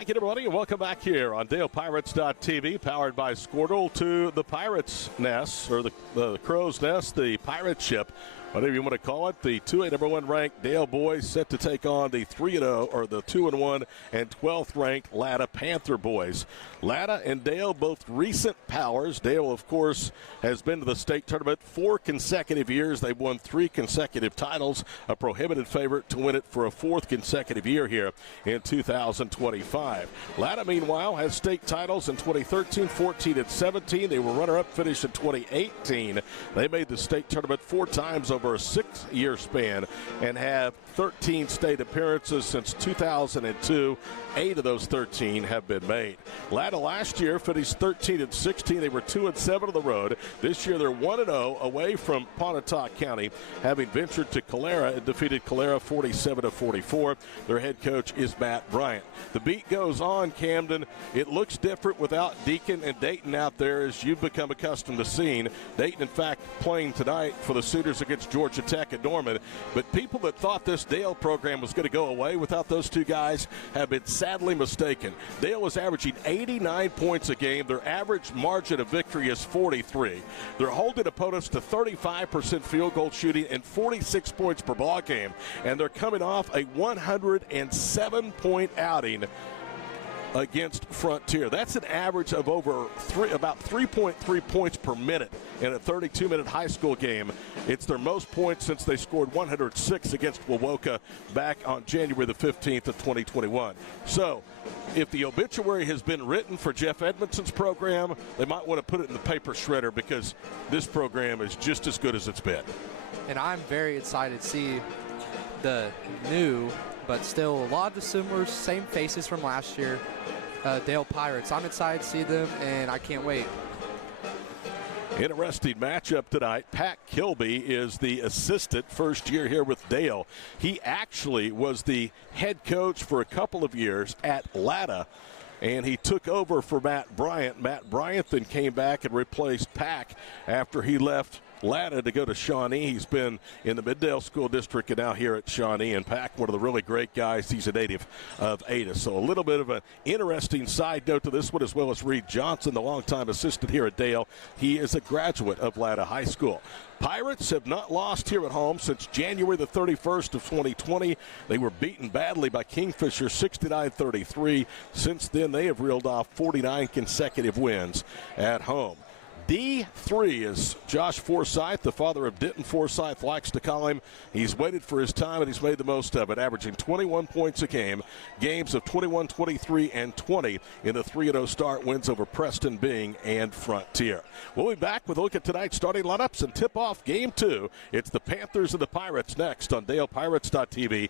Hi again, everybody, and welcome back here on DalePirates.tv, powered by Squirtle, to the Pirates' Nest, or the Crow's Nest, the pirate ship, whatever you want to call it. The 2A number 1 ranked Dale boys set to take on the 3-0, or the 2-1 and 12th ranked Latta Panther boys. Latta and Dale, both recent powers. Dale, of course, has been to the state tournament 4 consecutive years. They've won 3 consecutive titles, a prohibited favorite to win it for a 4th consecutive year here in 2025. Latta, meanwhile, has state titles in 2013, 14, and 17. They were runner-up, finished in 2018. They made the state tournament 4 times over a 6-year span and have 13 state appearances since 2002. 8 of those 13 have been made. Latta last year finished 13 and 16. They were 2 and 7 on the road. This year they're 1-0 away from Pontotoc County, having ventured to Calera and defeated Calera 47-44. Their head coach is Matt Bryant. The beat goes on, Camden. It looks different without Deacon and Dayton out there, as you've become accustomed to seeing. Dayton, in fact, playing tonight for the Sooners against Georgia Tech at Norman. But people that thought this Dale program was going to go away without those two guys have been sadly mistaken. Dale was averaging 89 points a game. Their average margin of victory is 43. They're holding opponents to 35% field goal shooting and 46 points per ball game. And they're coming off a 107-point outing against Frontier. That's an average of about 3.3 points per minute in a 32-minute high school game. It's their most points since they scored 106 against Wawoka back on January the 15th of 2021. So, if the obituary has been written for Jeff Edmondson's program, they might want to put it in the paper shredder, because this program is just as good as it's been. And I'm very excited to see the new, but still a lot of the similar, same faces from last year, Dale Pirates. I'm excited to see them, and I can't wait. Interesting matchup tonight. Pat Kilby is the assistant, first year here with Dale. He actually was the head coach for a couple of years at Latta, and he took over for Matt Bryant. Matt Bryant then came back and replaced Pack after he left Latta to go to Shawnee. He's been in the Middale School District and now here at Shawnee. And Pack, one of the really great guys, he's a native of Ada. So a little bit of an interesting side note to this one, as well as Reed Johnson, the longtime assistant here at Dale. He is a graduate of Latta High School. Pirates have not lost here at home since January the 31st of 2020. They were beaten badly by Kingfisher 69-33. Since then, they have reeled off 49 consecutive wins at home. D3 is Josh Forsyth, the father of Denton Forsyth, likes to call him. He's waited for his time, and he's made the most of it, averaging 21 points a game, games of 21, 23, and 20 in the 3-0 start, wins over Preston, Bing, and Frontier. We'll be back with a look at tonight's starting lineups and tip off Game 2. It's the Panthers and the Pirates next on DalePirates.tv.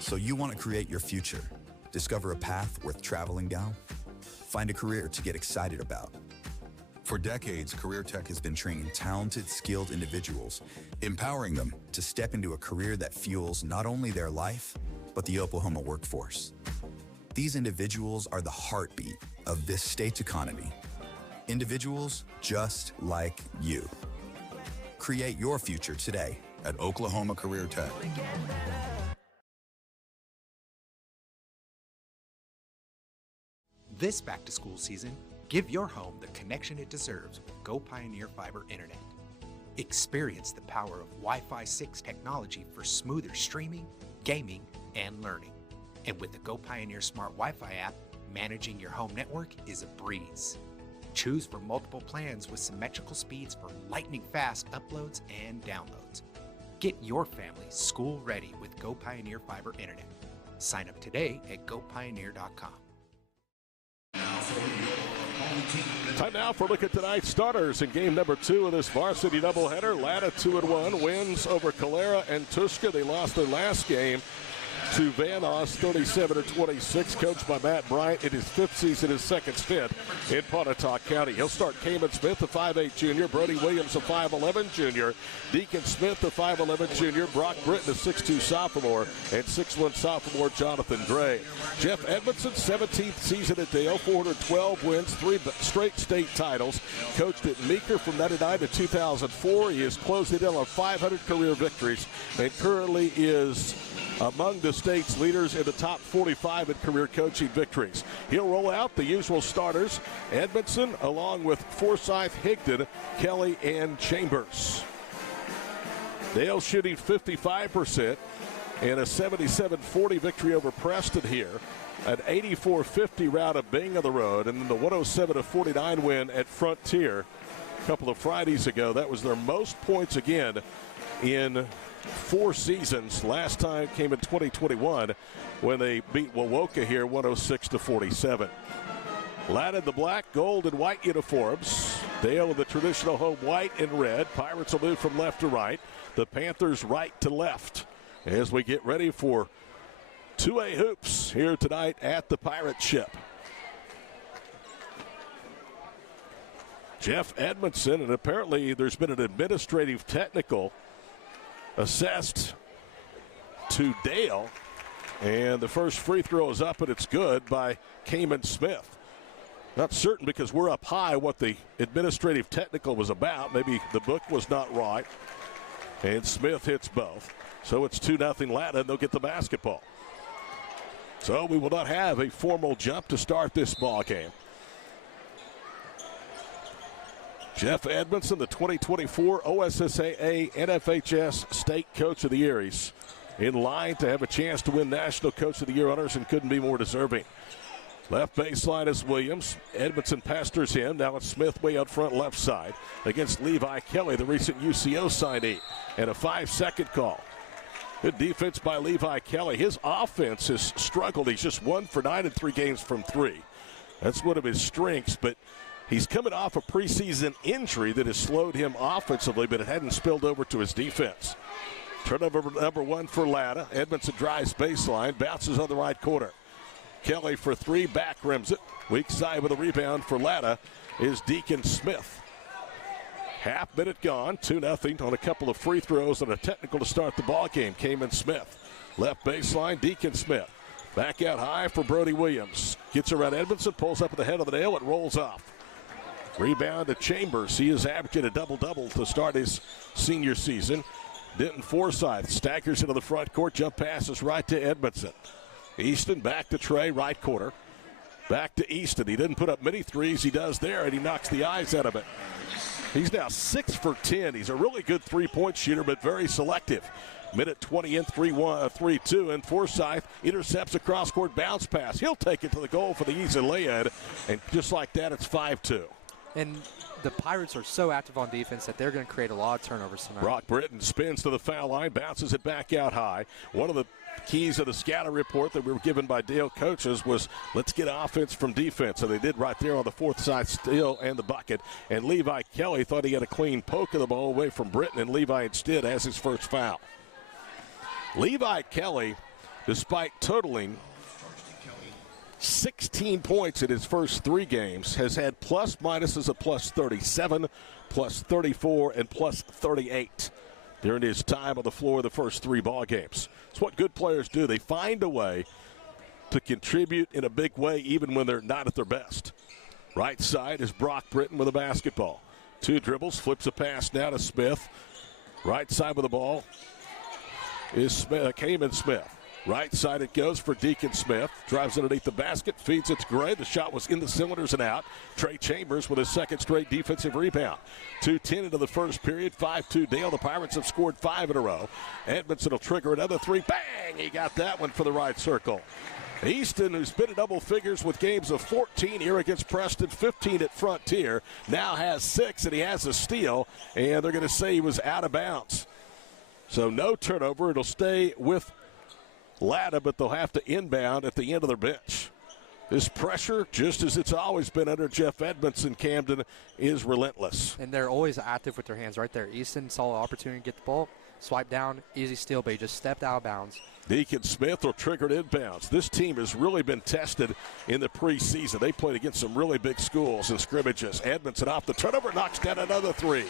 So you want to create your future, discover a path worth traveling down, find a career to get excited about. For decades, Career Tech has been training talented, skilled individuals, empowering them to step into a career that fuels not only their life, but the Oklahoma workforce. These individuals are the heartbeat of this state's economy. Individuals just like you. Create your future today at Oklahoma Career Tech. This back-to-school season, give your home the connection it deserves with Go Pioneer Fiber Internet. Experience the power of Wi-Fi 6 technology for smoother streaming, gaming, and learning. And with the Go Pioneer Smart Wi-Fi app, managing your home network is a breeze. Choose from multiple plans with symmetrical speeds for lightning-fast uploads and downloads. Get your family school-ready with Go Pioneer Fiber Internet. Sign up today at gopioneer.com. Time now for a look at tonight's starters in game number 2 of this varsity doubleheader. Latta 2-1 wins over Calera and Tuska. They lost their last game to Van Oss 37-26, coached by Matt Bryant in his 5th season, his 2nd stint in Pontotoc County. He'll start Kamen Smith, a 5'8 junior, Brody Williams, a 5'11 junior, Deacon Smith, a 5'11 junior, Brock Britton, a 6'2 sophomore, and 6'1 sophomore Jonathan Gray. Jeff Edmondson, 17th season at Dale, 412 wins, 3 straight state titles, coached at Meeker from 99 to 2004. He has closed it in on 500 career victories and currently is among the state's leaders in the top 45 in career coaching victories. He'll roll out the usual starters, Edmondson, along with Forsyth, Higdon, Kelly, and Chambers. Dale shooting 55% and a 77-40 victory over Preston here. An 84-50 rout of Bing on the road, and then the 107-49 win at Frontier a couple of Fridays ago. That was their most points again in 4 seasons. Last time came in 2021 when they beat Wawoka here 106-47. Latta in the black, gold, and white uniforms. Dale in the traditional home white and red. Pirates will move from left to right. The Panthers right to left as we get ready for 2A hoops here tonight at the Pirate Ship. Jeff Edmondson, and apparently there's been an administrative technical assessed to Dale, and the first free throw is up and it's good by Kamen Smith. Not certain because we're up high what the administrative technical was about. Maybe the book was not right, and Smith hits both. So it's 2-0 Latta, and they'll get the basketball. So we will not have a formal jump to start this ball game. Jeff Edmondson, the 2024 OSSAA NFHS State Coach of the Year. He's in line to have a chance to win National Coach of the Year honors and couldn't be more deserving. Left baseline is Williams. Edmondson pesters him. Now it's Smith way out front left side against Levi Kelly, the recent UCO signee, and a 5-second call. Good defense by Levi Kelly. His offense has struggled. He's just 1 for 9 in 3 games from 3. That's one of his strengths, but he's coming off a preseason injury that has slowed him offensively, but it hadn't spilled over to his defense. Turnover number 1 for Latta. Edmondson drives baseline, bounces on the right corner. Kelly for 3, back rims it. Weak side with a rebound for Latta is Deacon Smith. Half minute gone, 2-0 on a couple of free throws and a technical to start the ball game. Kamen Smith. Left baseline, Deacon Smith. Back out high for Brody Williams. Gets around Edmondson, pulls up at the head of the nail, it rolls off. Rebound to Chambers. He is averaging a double-double to start his senior season. Denton Forsyth staggers into the front court, jump passes right to Edmondson. Easton back to Trey, right corner. Back to Easton. He didn't put up many threes. He does there, and he knocks the eyes out of it. He's now 6 for 10. He's a really good three-point shooter, but very selective. Minute 20 in, 3-2, and Forsyth intercepts a cross-court bounce pass. He'll take it to the goal for the easy lay-in, and just like that, it's 5-2. And the Pirates are so active on defense that they're going to create a lot of turnovers tonight. Brock Britton spins to the foul line, bounces it back out high. One of the keys of the scouting report that we were given by Dale coaches was let's get offense from defense. And they did right there on the fourth side steal and the bucket. And Levi Kelly thought he had a clean poke of the ball away from Britton, and Levi instead has his first foul. Levi Kelly, despite totaling 16 points in his first 3 games, has had plus minuses of plus 37, plus 34, and plus 38 during his time on the floor the first 3 ball games. It's what good players do. They find a way to contribute in a big way even when they're not at their best. Right side is Brock Britton with a basketball. 2 dribbles, flips a pass now to Smith. Right side with the ball is Kamen Smith. Right side it goes for Deacon Smith. Drives underneath the basket, feeds it to Gray. The shot was in the cylinders and out. Trey Chambers with his second straight defensive rebound. 2:10 into the first period, 5-2 Dale. The Pirates have scored 5 in a row. Edmondson will trigger another 3. Bang! He got that one for the right circle. Easton, who's been in double figures with games of 14 here against Preston, 15 at Frontier, now has 6, and he has a steal, and they're going to say he was out of bounds. So no turnover. It'll stay with Latta, but they'll have to inbound at the end of their bench. This pressure, just as it's always been under Jeff Edmondson, Camden, is relentless. And they're always active with their hands right there. Easton saw an opportunity to get the ball, swipe down, easy steal, but he just stepped out of bounds. Deacon Smith will trigger it inbounds. This team has really been tested in the preseason. They played against some really big schools in scrimmages. Edmondson off the turnover, knocks down another 3.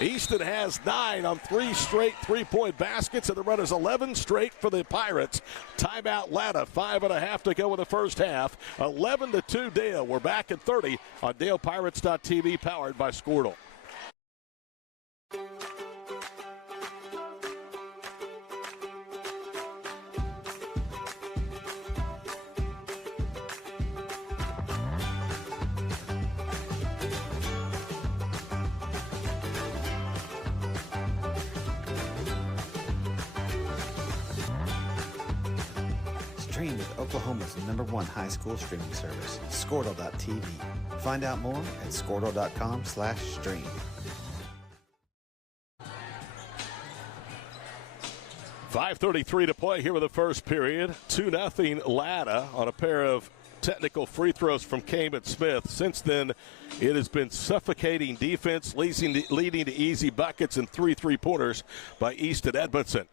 Easton has 9 on 3 straight three-point baskets, and the run is 11 straight for the Pirates. Timeout Latta, 5.5 to go in the first half. 11-2 Dale. We're back at 30 on DalePirates.tv, powered by Squirtle. Stream with Oklahoma's #1 high school streaming service, Squirtle.tv. Find out more at Squirtle.com/stream. .5:33 to play here with the first period. 2-0 Latta on a pair of technical free throws from Cayman Smith. Since then, it has been suffocating defense, leading to easy buckets and 3 3-pointers by Easton Edmondson.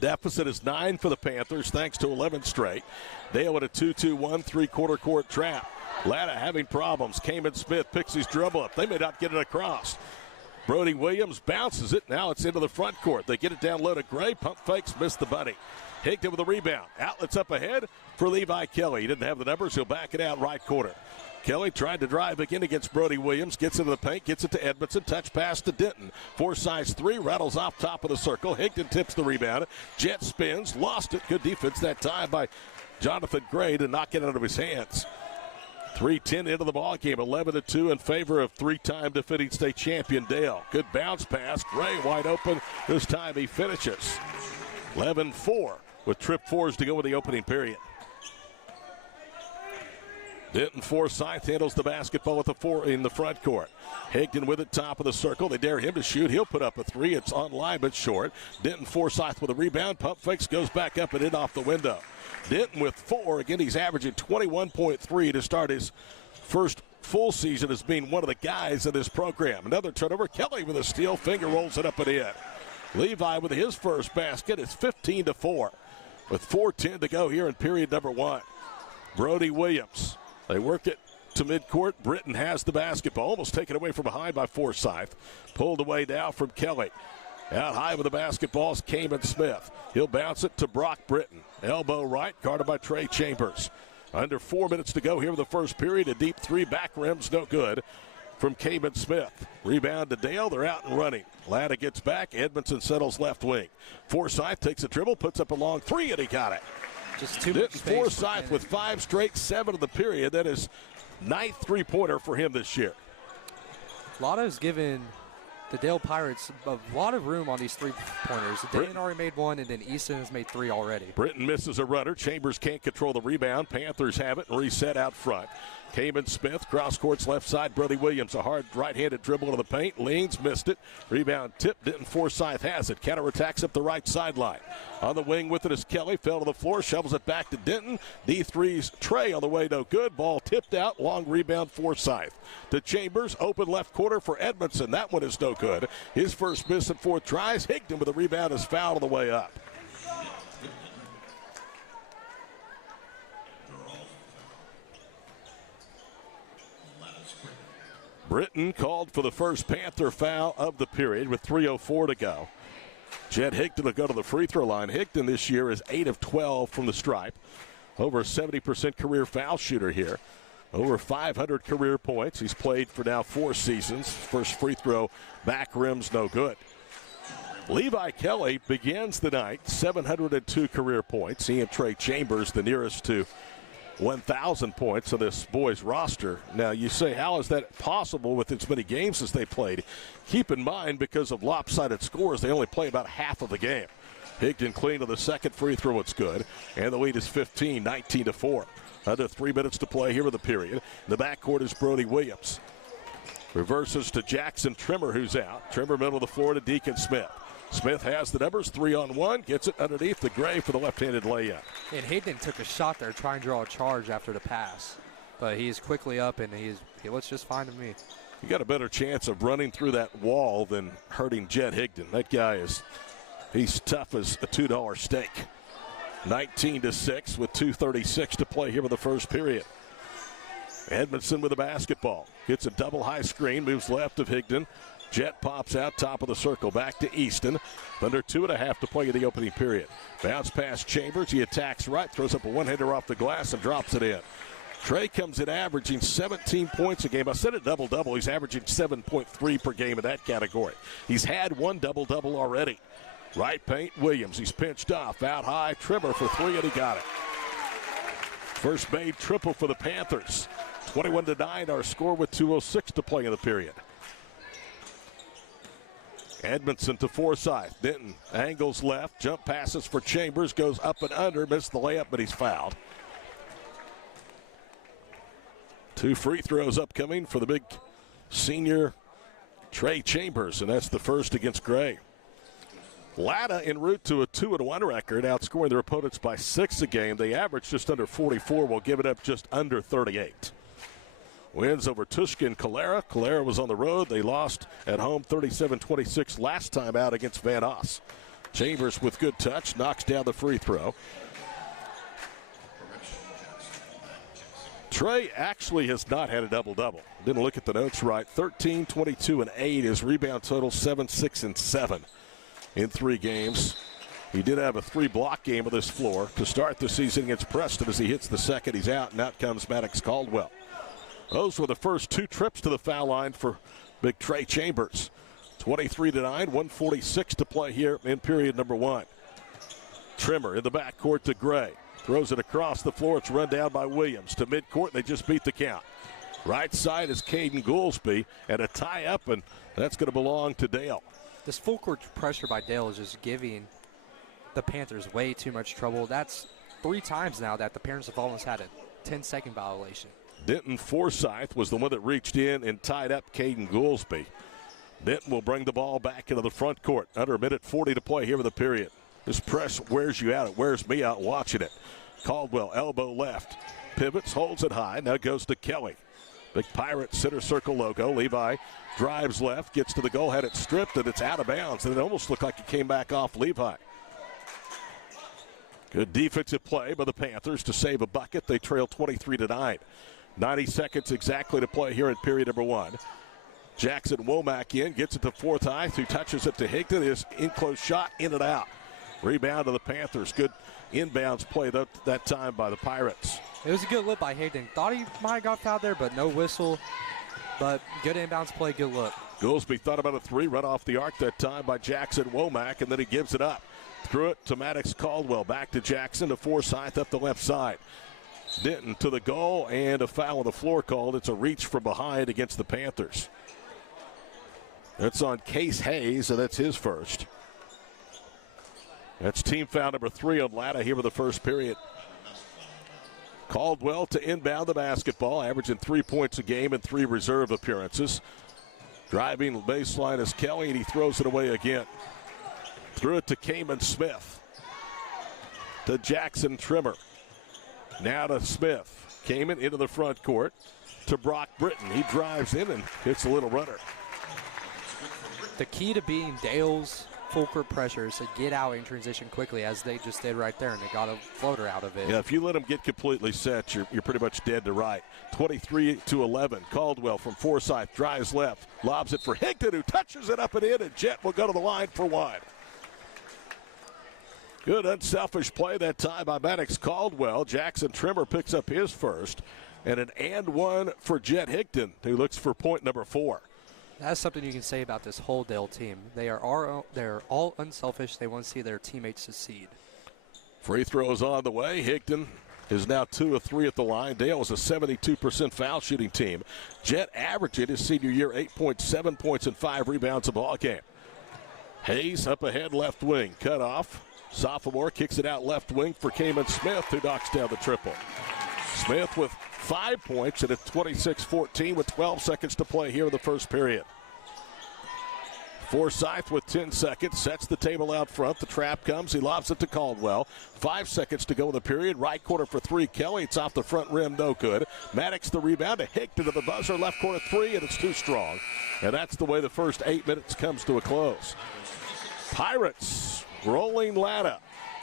Deficit is 9 for the Panthers, thanks to 11 straight. Dale with a 2-2-1 3-quarter court trap. Latta having problems. Cayman Smith picks his dribble up. They may not get it across. Brody Williams bounces it. Now it's into the front court. They get it down low to Gray. Pump fakes, miss the bunny. Higdon with a rebound. Outlets up ahead for Levi Kelly. He didn't have the numbers. He'll back it out right corner. Kelly tried to drive again against Brody Williams. Gets into the paint. Gets it to Edmondson. Touch pass to Denton. Forsyth 3. Rattles off top of the circle. Higdon tips the rebound. Jet spins. Lost it. Good defense that time by Jonathan Gray to knock it out of his hands. 3:10 into the ball game, 11-2 in favor of 3-time defending state champion Dale. Good bounce pass. Gray wide open. This time he finishes. 11-4 with trip fours to go in the opening period. Denton Forsyth handles the basketball with the 4 in the front court. Higdon with it, top of the circle. They dare him to shoot. He'll put up a 3. It's online but short. Denton Forsyth with a rebound. Pump fakes, goes back up and in off the window. Denton with 4. Again, he's averaging 21.3 to start his first full season as being one of the guys in this program. Another turnover. Kelly with a steal. Finger rolls it up and in. Levi with his first basket. It's 15-4 with 4:10 to go here in period number 1. Brody Williams. They work it to midcourt. Britton has the basketball. Almost taken away from behind by Forsyth. Pulled away now from Kelly. Out high with the basketball is Cayman Smith. He'll bounce it to Brock Britton. Elbow right, guarded by Trey Chambers. Under 4 minutes to go here in the first period. A deep 3, back rim's no good from Cayman Smith. Rebound to Dale. They're out and running. Latta gets back. Edmondson settles left wing. Forsyth takes a dribble, puts up a long 3, and he got it. Just too much space. Forsyth with 5 straight, 7 of the period. That is 9th 3-pointer for him this year. Latta's given the Dale Pirates a lot of room on these 3-pointers. Dayton already made 1, and then Easton has made 3 already. Britton misses a runner. Chambers can't control the rebound. Panthers have it and reset out front. Cayman Smith, cross court's left side. Brody Williams, a hard right-handed dribble into the paint. Leans, missed it. Rebound tip. Denton Forsyth has it. Counterattacks up the right sideline. On the wing with it is Kelly. Fell to the floor. Shovels it back to Denton. D3's Trey on the way, no good. Ball tipped out. Long rebound Forsyth. To Chambers. Open left corner for Edmondson. That one is no good. His first miss at 4 tries. Higdon with the rebound is fouled on the way up. Britton called for the first Panther foul of the period with 3:04 to go. Jed Higdon will go to the free throw line. Higdon this year is 8 of 12 from the stripe. Over a 70% career foul shooter here. Over 500 career points. He's played for now 4 seasons. First free throw, back rim's no good. Levi Kelly begins the night, 702 career points. He and Trey Chambers, the nearest to 1,000 points on this boys roster. Now you say, how is that possible with as many games as they played? Keep in mind, because of lopsided scores, they only play about half of the game. Higdon clean to the second free throw, it's good. And the lead is 15, 19-4. Under 3 minutes to play here in the period. In the backcourt is Brody Williams. Reverses to Jackson Trimmer, who's out. Trimmer middle of the floor to Deacon Smith. Smith has the numbers, 3-on-1, gets it underneath the Gray for the left-handed layup. And Higdon took a shot there, trying to draw a charge after the pass. But he's quickly up, and let's just find him. You got a better chance of running through that wall than hurting Jed Higdon. That guy he's tough as a $2 steak. 19-6 with 2:36 to play here in the first period. Edmondson with the basketball. Gets a double high screen, moves left of Higdon. Jet pops out top of the circle. Back to Easton. Under 2.5 to play in the opening period. Bounce past Chambers. He attacks right, throws up a one-hander off the glass and drops it in. Trey comes in averaging 17 points a game. I said a double-double. He's averaging 7.3 per game in that category. He's had 1 double-double already. Right paint, Williams. He's pinched off. Out high, Trimmer for 3, and he got it. First made triple for the Panthers. 21-9, our score with 2:06 to play in the period. Edmondson to Forsythe. Denton angles left, jump passes for Chambers, goes up and under, missed the layup, but he's fouled. 2 free throws upcoming for the big senior Trey Chambers, and that's the first against Gray. Latta en route to a 2-1 record, outscoring their opponents by 6 a game. They average just under 44, will give it up just under 38. Wins over Tushka and Calera. Calera was on the road. They lost at home 37-26 last time out against Van Oss. Chambers with good touch, knocks down the free throw. Trey actually has not had a double-double. Didn't look at the notes right. 13, 22, and 8. His rebound total 7, 6, and 7 in 3 games. He did have a 3-block game of this floor to start the season against Preston. As he hits the second, he's out, and out comes Maddox Caldwell. Those were the first 2 trips to the foul line for big Trey Chambers. 23-9, 146 to play here in period number 1. Trimmer in the backcourt to Gray. Throws it across the floor. It's run down by Williams to midcourt. They just beat the count. Right side is Caden Goolsby, and a tie-up, and that's going to belong to Dale. This full court pressure by Dale is just giving the Panthers way too much trouble. That's 3 times now that the Panthers have almost had a 10-second violation. Denton Forsythe was the one that reached in and tied up Caden Goolsby. Denton will bring the ball back into the front court. Under 1:40 to play here in the period. This press wears you out. It wears me out watching it. Caldwell, elbow left. Pivots, holds it high. Now goes to Kelly. Big Pirate center circle logo. Levi drives left, gets to the goal, had it stripped, and it's out of bounds. And it almost looked like it came back off Levi. Good defensive play by the Panthers to save a bucket. They trail 23-9. 90 seconds exactly to play here in period number 1. Jackson Womack in, gets it to Forsythe, who touches it to Higdon. His in-close shot, in and out. Rebound to the Panthers. Good inbounds play that time by the Pirates. It was a good look by Higdon. Thought he might have got fouled there, but no whistle. But good inbounds play, good look. Goolsby thought about a 3, run off the arc that time by Jackson Womack, and then he gives it up. Threw it to Maddox Caldwell. Back to Jackson to Forsythe up the left side. Denton to the goal, and a foul on the floor called. It's a reach from behind against the Panthers. That's on Case Hayes, and that's his first. That's team foul number 3 on Latta here in the first period. Caldwell to inbound the basketball, averaging 3 points a game and 3 reserve appearances. Driving the baseline is Kelly, and he throws it away again. Threw it to Kamen Smith. To Jackson Trimmer. Now to Smith. Kamen into the front court to Brock Britton. He drives in and hits a little runner. The key to beating Dale's full court pressure is to get out in transition quickly, as they just did right there, and they got a floater out of it. Yeah, if you let them get completely set, you're pretty much dead to right. 23-11. Caldwell from Forsythe drives left, lobs it for Higdon, who touches it up and in, and Jet will go to the line for 1. Good unselfish play that time by Maddox Caldwell. Jackson Trimmer picks up his first, and an and 1 for Jet Higdon, who looks for point number 4. That's something you can say about this whole Dale team. They're all unselfish. They want to see their teammates succeed. Free throws on the way. Higdon is now 2 of 3 at the line. Dale is a 72% foul shooting team. Jet averaged his senior year 8.7 points and 5 rebounds a ball game. Hayes up ahead, left wing, cut off. Sophomore kicks it out left wing for Kamen Smith, who knocks down the triple. Smith with 5 points, and it's 26-14 with 12 seconds to play here in the first period. Forsythe with 10 seconds, sets the table out front. The trap comes. He lobs it to Caldwell. 5 seconds to go in the period. Right corner for 3. Kelly, it's off the front rim, no good. Maddox the rebound to Higdon to the buzzer. Left corner 3, and it's too strong. And that's the way the first 8 minutes comes to a close. Pirates rolling Latta.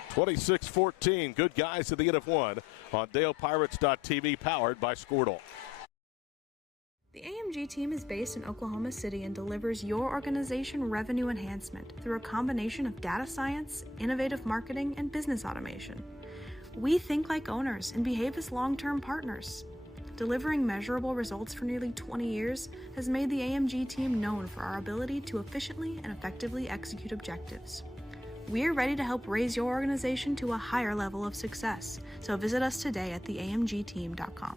26-14. Good guys at the end of 1 on DalePirates.tv, powered by Squirtle. The AMG team is based in Oklahoma City and delivers your organization revenue enhancement through a combination of data science, innovative marketing, and business automation. We think like owners and behave as long-term partners. Delivering measurable results for nearly 20 years has made the AMG team known for our ability to efficiently and effectively execute objectives. We're ready to help raise your organization to a higher level of success, so visit us today at theamgteam.com.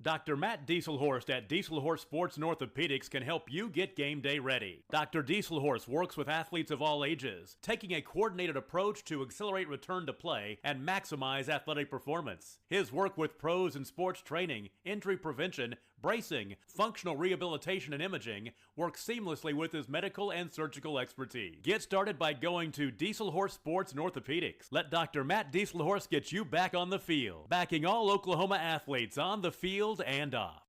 Dr. Matt Dieselhorst at Dieselhorst Sports and Orthopedics can help you get game day ready. Dr. Dieselhorst works with athletes of all ages, taking a coordinated approach to accelerate return to play and maximize athletic performance. His work with pros in sports training, injury prevention, bracing, functional rehabilitation, and imaging works seamlessly with his medical and surgical expertise. Get started by going to Dieselhorst Sports and Orthopedics. Let Dr. Matt Dieselhorst get you back on the field, backing all Oklahoma athletes on the field and off.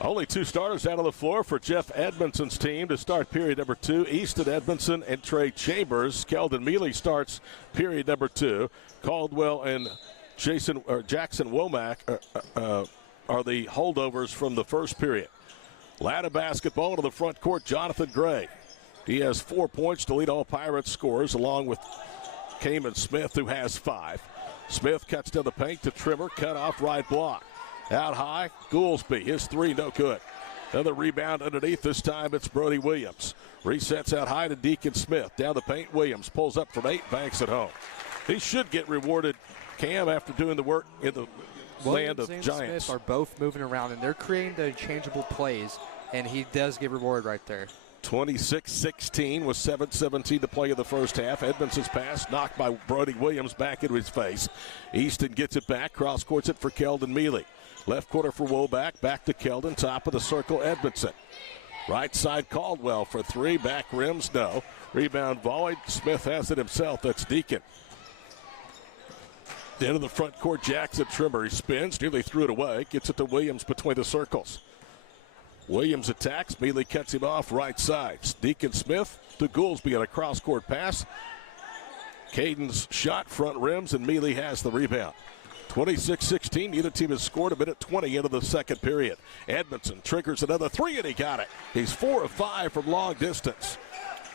Only 2 starters out on the floor for Jeff Edmondson's team to start period number 2. Easton Edmondson and Trey Chambers. Keldon Mealy starts period number 2. Caldwell and Jackson Womack are the holdovers from the first period. Latta basketball to the front court, Jonathan Gray. He has 4 points to lead all Pirates scorers, along with Kamen Smith, who has 5. Smith cuts to the paint to Trimmer, cut off right block. Out high, Goolsby, his 3, no good. Another rebound underneath, this time it's Brody Williams. Resets out high to Deacon Smith. Down the paint, Williams pulls up from 8, banks at home. He should get rewarded, Cam, after doing the work in the land of and Giants. Smith are both moving around, and they're creating the changeable plays, and he does get rewarded right there. 26-16 with 7:17 to play in the first half. Edmondson's pass knocked by Brody Williams back into his face. Easton gets it back, cross-courts it for Keldon Mealy. Left quarter for Woback, back to Keldon, top of the circle, Edmondson. Right side, Caldwell for 3, back rims, no. Rebound volleyed, Smith has it himself, that's Deacon. Into the front court, Jackson Trimmer, he spins, nearly threw it away, gets it to Williams between the circles. Williams attacks, Mealy cuts him off right side. Deacon Smith to Goolsby on a cross-court pass. Caden's shot, front rims, and Mealy has the rebound. 26-16, neither team has scored a minute 20 into the second period. Edmondson triggers another 3, and he got it. He's 4 of 5 from long distance.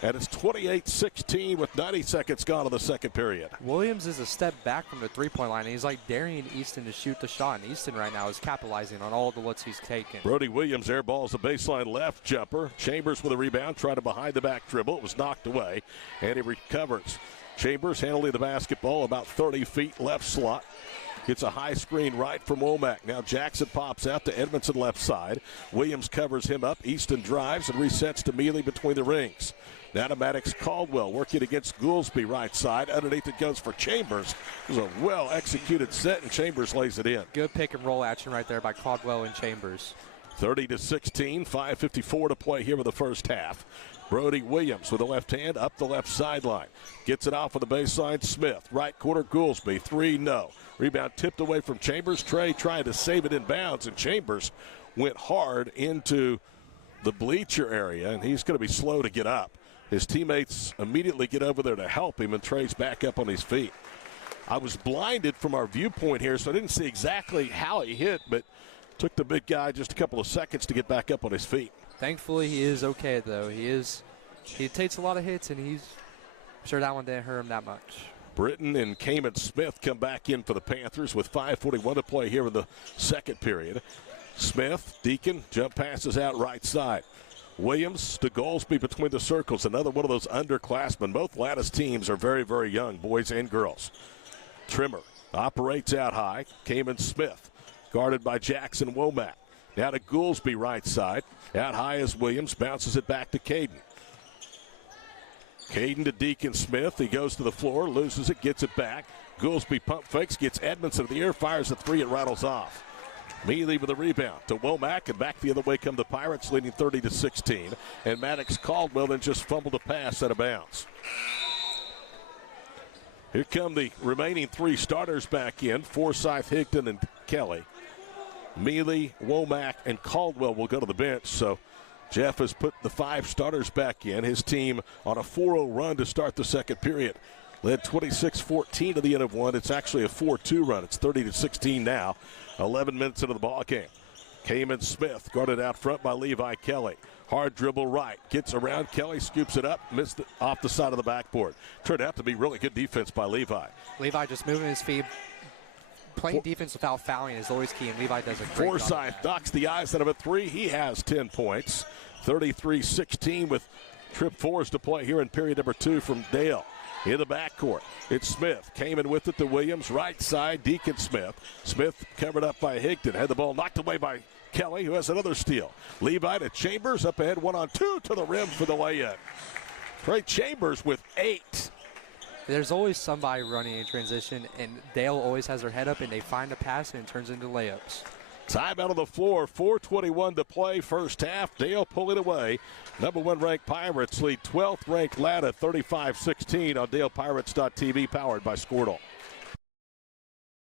And it's 28-16 with 90 seconds gone in the second period. Williams is a step back from the three-point line. He's like daring Easton to shoot the shot, and Easton right now is capitalizing on all the looks he's taken. Brody Williams airballs a baseline left jumper. Chambers with a rebound, trying to behind-the-back dribble. It was knocked away, and he recovers. Chambers handling the basketball about 30 feet left slot. Gets a high screen right from Womack. Now Jackson pops out to Edmondson left side. Williams covers him up. Easton drives and resets to Mealy between the rings. Now to Maddox Caldwell working against Goolsby right side. Underneath it goes for Chambers. It was a well-executed set, and Chambers lays it in. Good pick-and-roll action right there by Caldwell and Chambers. 30-16, 5:54 to play here in the first half. Brody Williams with the left hand up the left sideline. Gets it off of the baseline. Smith, right corner, Goolsby. 3, no. Rebound tipped away from Chambers. Trey trying to save it in bounds, and Chambers went hard into the bleacher area, and he's going to be slow to get up. His teammates immediately get over there to help him, and Trey's back up on his feet. I was blinded from our viewpoint here, so I didn't see exactly how he hit, but took the big guy just a couple of seconds to get back up on his feet. Thankfully, he is okay, though. He takes a lot of hits, and I'm sure that one didn't hurt him that much. Britton and Kamen Smith come back in for the Panthers with 5:41 to play here in the second period. Smith, Deacon, jump passes out right side. Williams to Goolsby between the circles. Another one of those underclassmen. Both Latta's teams are very, very young, boys and girls. Trimmer operates out high. Kamen Smith guarded by Jackson Womack. Now to Goolsby right side. Out high is Williams. Bounces it back to Caden. Caden to Deacon Smith. He goes to the floor, loses it, gets it back. Goolsby pump fakes, gets Edmondson in the air, fires a 3, and rattles off. Mealy with a rebound to Womack, and back the other way come the Pirates, leading 30-16. And Maddox Caldwell then just fumbled a pass out of bounds. Here come the remaining 3 starters back in. Forsyth, Higdon, and Kelly. Mealy, Womack, and Caldwell will go to the bench. So Jeff has put the 5 starters back in. His team on a 4-0 run to start the second period. Led 26-14 to the end of one. It's actually a 4-2 run. It's 30-16 now. 11 minutes into the ball game. Kamen Smith guarded out front by Levi Kelly. Hard dribble right. Gets around Kelly, scoops it up, missed it off the side of the backboard. Turned out to be really good defense by Levi. Levi just moving his feet. Playing defense without fouling is always key, and Levi does a great Forsyth job. knocks the eyes out of a 3. He has 10 points. 33-16 with trip 4s to play here in period number 2 from Dale. In the backcourt, it's Smith. Came in with it to Williams. Right side, Deacon Smith. Smith covered up by Higdon. Had the ball knocked away by Kelly, who has another steal. Levi to Chambers. Up ahead, 1-on-2 to the rim for the lay-in. Trey Chambers with 8. There's always somebody running in transition, and Dale always has their head up, and they find a pass, and it turns into layups. Time out on the floor, 4:21 to play, first half. Dale pulling away. Number 1 ranked Pirates lead 12th ranked Latta 35-16 on DalePirates.tv, powered by Squirtle.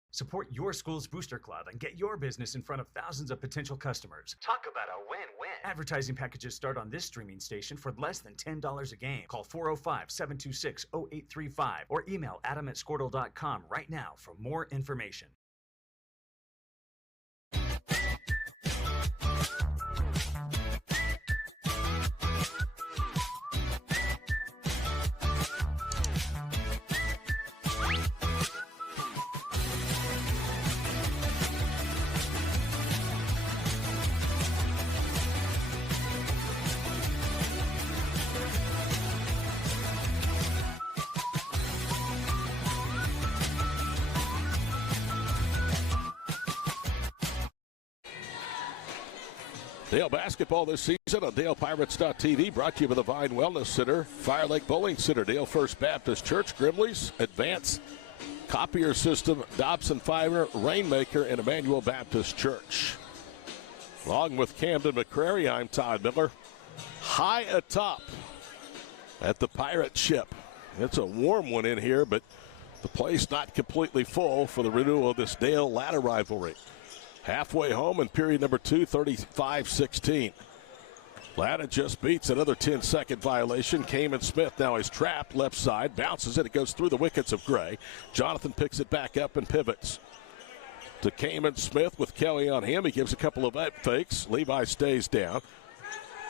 Support your school's booster club and get your business in front of thousands of potential customers. Talk about a win-win. Advertising packages start on this streaming station for less than $10 a game. Call 405-726-0835 or email adam@squirtle.com right now for more information. Dale basketball this season on DalePirates.tv, brought to you by the Vine Wellness Center, Fire Lake Bowling Center, Dale First Baptist Church, Grimley's, Advance Copier System, Dobson Fiber, Rainmaker, and Emmanuel Baptist Church. Along with Camden McCrary, I'm Todd Miller. High atop at the Pirate Ship. It's a warm one in here, but the place not completely full for the renewal of this Dale-Latta rivalry. Halfway home in period number 2, 35-16. Latta just beats another 10-second violation. Kamen Smith now is trapped left side, bounces it. It goes through the wickets of Gray. Jonathan picks it back up and pivots to Kamen Smith with Kelly on him. He gives a couple of fakes. Levi stays down.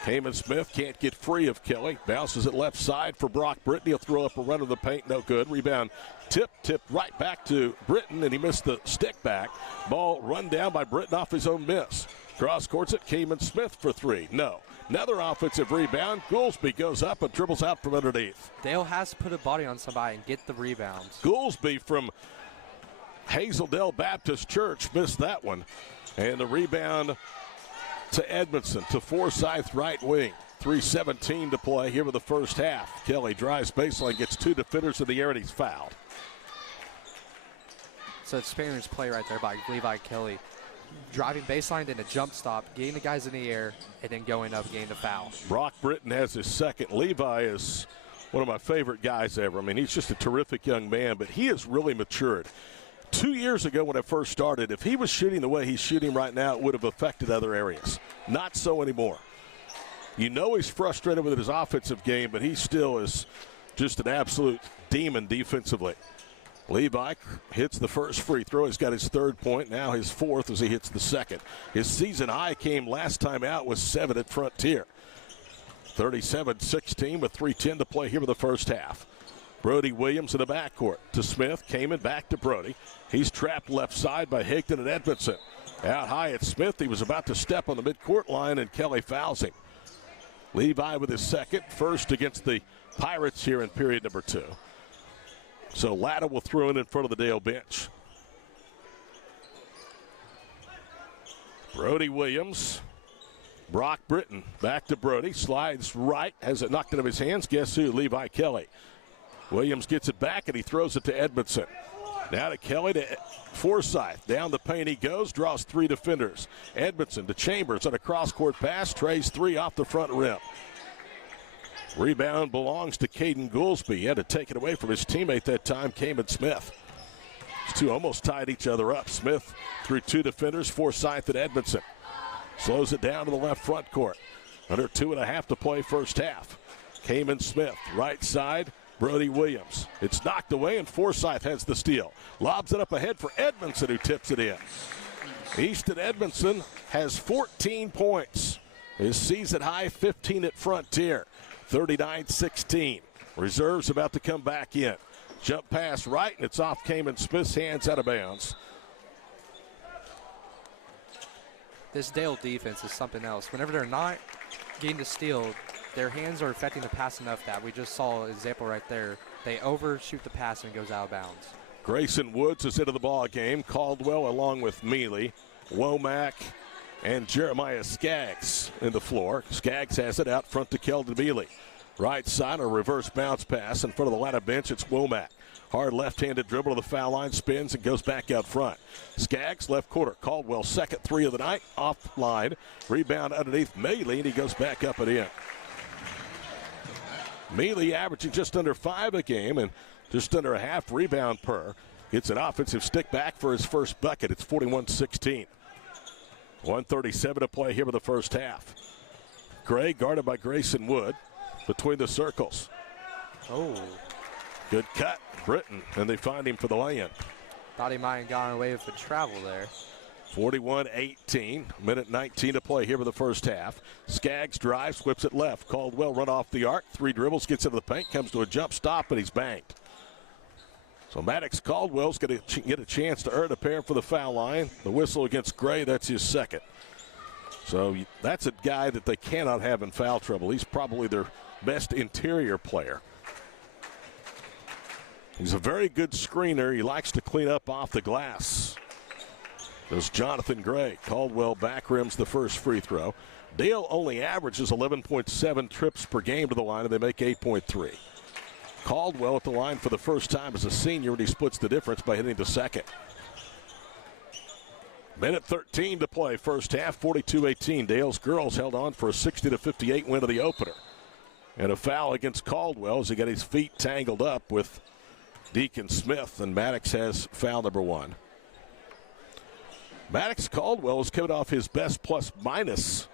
Kamen Smith can't get free of Kelly. Bounces it left side for Brock Britton. He'll throw up a run of the paint. No good. Rebound tipped right back to Britton, and he missed the stick back. Ball run down by Britton off his own miss. Cross courts it. Kamen Smith for 3. No. Another offensive rebound. Goolsby goes up and dribbles out from underneath. Dale has to put a body on somebody and get the rebounds. Goolsby from Hazeldale Baptist Church missed that one. And the rebound to Edmondson, to Forsyth right wing. 3:17 to play here with the first half. Kelly drives baseline, gets 2 defenders in the air, and he's fouled. So it's Spaniard's play right there by Levi Kelly. Driving baseline, then a jump stop, getting the guys in the air, and then going up, getting the foul. Brock Britton has his second. Levi is one of my favorite guys ever. I mean, he's just a terrific young man, but he has really matured. 2 years ago when I first started, if he was shooting the way he's shooting right now, it would have affected other areas. Not so anymore. You know he's frustrated with his offensive game, but he still is just an absolute demon defensively. Levi hits the first free throw. He's got his 3rd point, now his 4th as he hits the 2nd. His season high came last time out with 7 at Frontier. 37-16 with 3:10 to play here with the first half. Brody Williams in the backcourt to Smith. Kamen back to Brody. He's trapped left side by Higdon and Edmondson. Out high at Smith. He was about to step on the midcourt line, and Kelly fouls him. Levi with his second, first against the Pirates here in period number 2. So Latta will throw in front of the Dale bench. Brody Williams. Brock Britton back to Brody. Slides right, has it knocked out of his hands. Guess who? Levi Kelly. Williams gets it back, and he throws it to Edmondson. Now to Kelly to Forsyth. Down the paint he goes, draws 3 defenders. Edmondson to Chambers on a cross-court pass. Trays 3 off the front rim. Rebound belongs to Caden Goolsby. He had to take it away from his teammate that time, Kamen Smith. These two almost tied each other up. Smith through 2 defenders, Forsyth and Edmondson. Slows it down to the left front court. Under 2.5 to play first half. Kamen Smith, right side. Brody Williams. It's knocked away, and Forsyth has the steal. Lobs it up ahead for Edmondson, who tips it in. Easton Edmondson has 14 points. His season high 15 at Frontier. 39-16. Reserves about to come back in. Jump pass right, and it's off Kamen Smith's hands, out of bounds. This Dale defense is something else. Whenever they're not getting the steal, their hands are affecting the pass enough that we just saw an example right there. They overshoot the pass and it goes out of bounds. Grayson Woods is into the ball game. Caldwell along with Mealy, Womack, and Jeremiah Skaggs in the floor. Skaggs has it out front to Keldon Mealy. Right side, a reverse bounce pass in front of the Latta bench. It's Womack. Hard left-handed dribble to the foul line, spins and goes back out front. Skaggs, left quarter. Caldwell, second three of the night, offline. Rebound underneath Mealy, and he goes back up and in. Mealy averaging just under 5 a game and just under a half rebound per. Gets an offensive stick back for his first bucket. It's 41-16. 1:37 to play here in the first half. Gray guarded by Grayson Wood between the circles. Oh. Good cut, Britton, and they find him for the lay-in. Thought he might have gotten away with the travel there. 41-18, minute 19 to play here in the first half. Skaggs drives, whips it left. Caldwell run off the arc, 3 dribbles, gets into the paint, comes to a jump stop, and he's banked. So Maddox Caldwell's going to get a chance to earn a pair for the foul line. The whistle against Gray, that's his second. So that's a guy that they cannot have in foul trouble. He's probably their best interior player. He's a very good screener. He likes to clean up off the glass. There's Jonathan Gray. Caldwell back rims the first free throw. Dale only averages 11.7 trips per game to the line, and they make 8.3. Caldwell at the line for the first time as a senior, and he splits the difference by hitting the second. Minute 13 to play, first half, 42-18. Dale's girls held on for a 60-58 win of the opener. And a foul against Caldwell as he got his feet tangled up with Deacon Smith, and Maddox has foul number 1. Maddox Caldwell is coming off his best plus-minus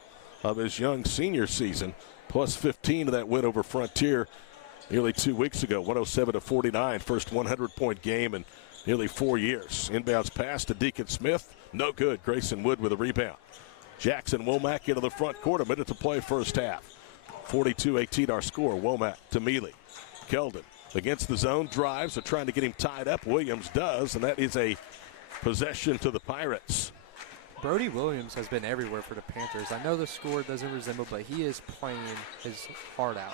of his young senior season, plus 15 to that win over Frontier nearly 2 weeks ago, 107-49, first 100-point game in nearly 4 years. Inbounds pass to Deacon Smith, no good. Grayson Wood with a rebound. Jackson Womack into the front court, a minute to play first half. 42-18 our score. Womack to Mealy. Keldon against the zone, drives, they're trying to get him tied up. Williams does, and that is a possession to the Pirates. Brody Williams has been everywhere for the Panthers. I know the score doesn't resemble, but he is playing his heart out.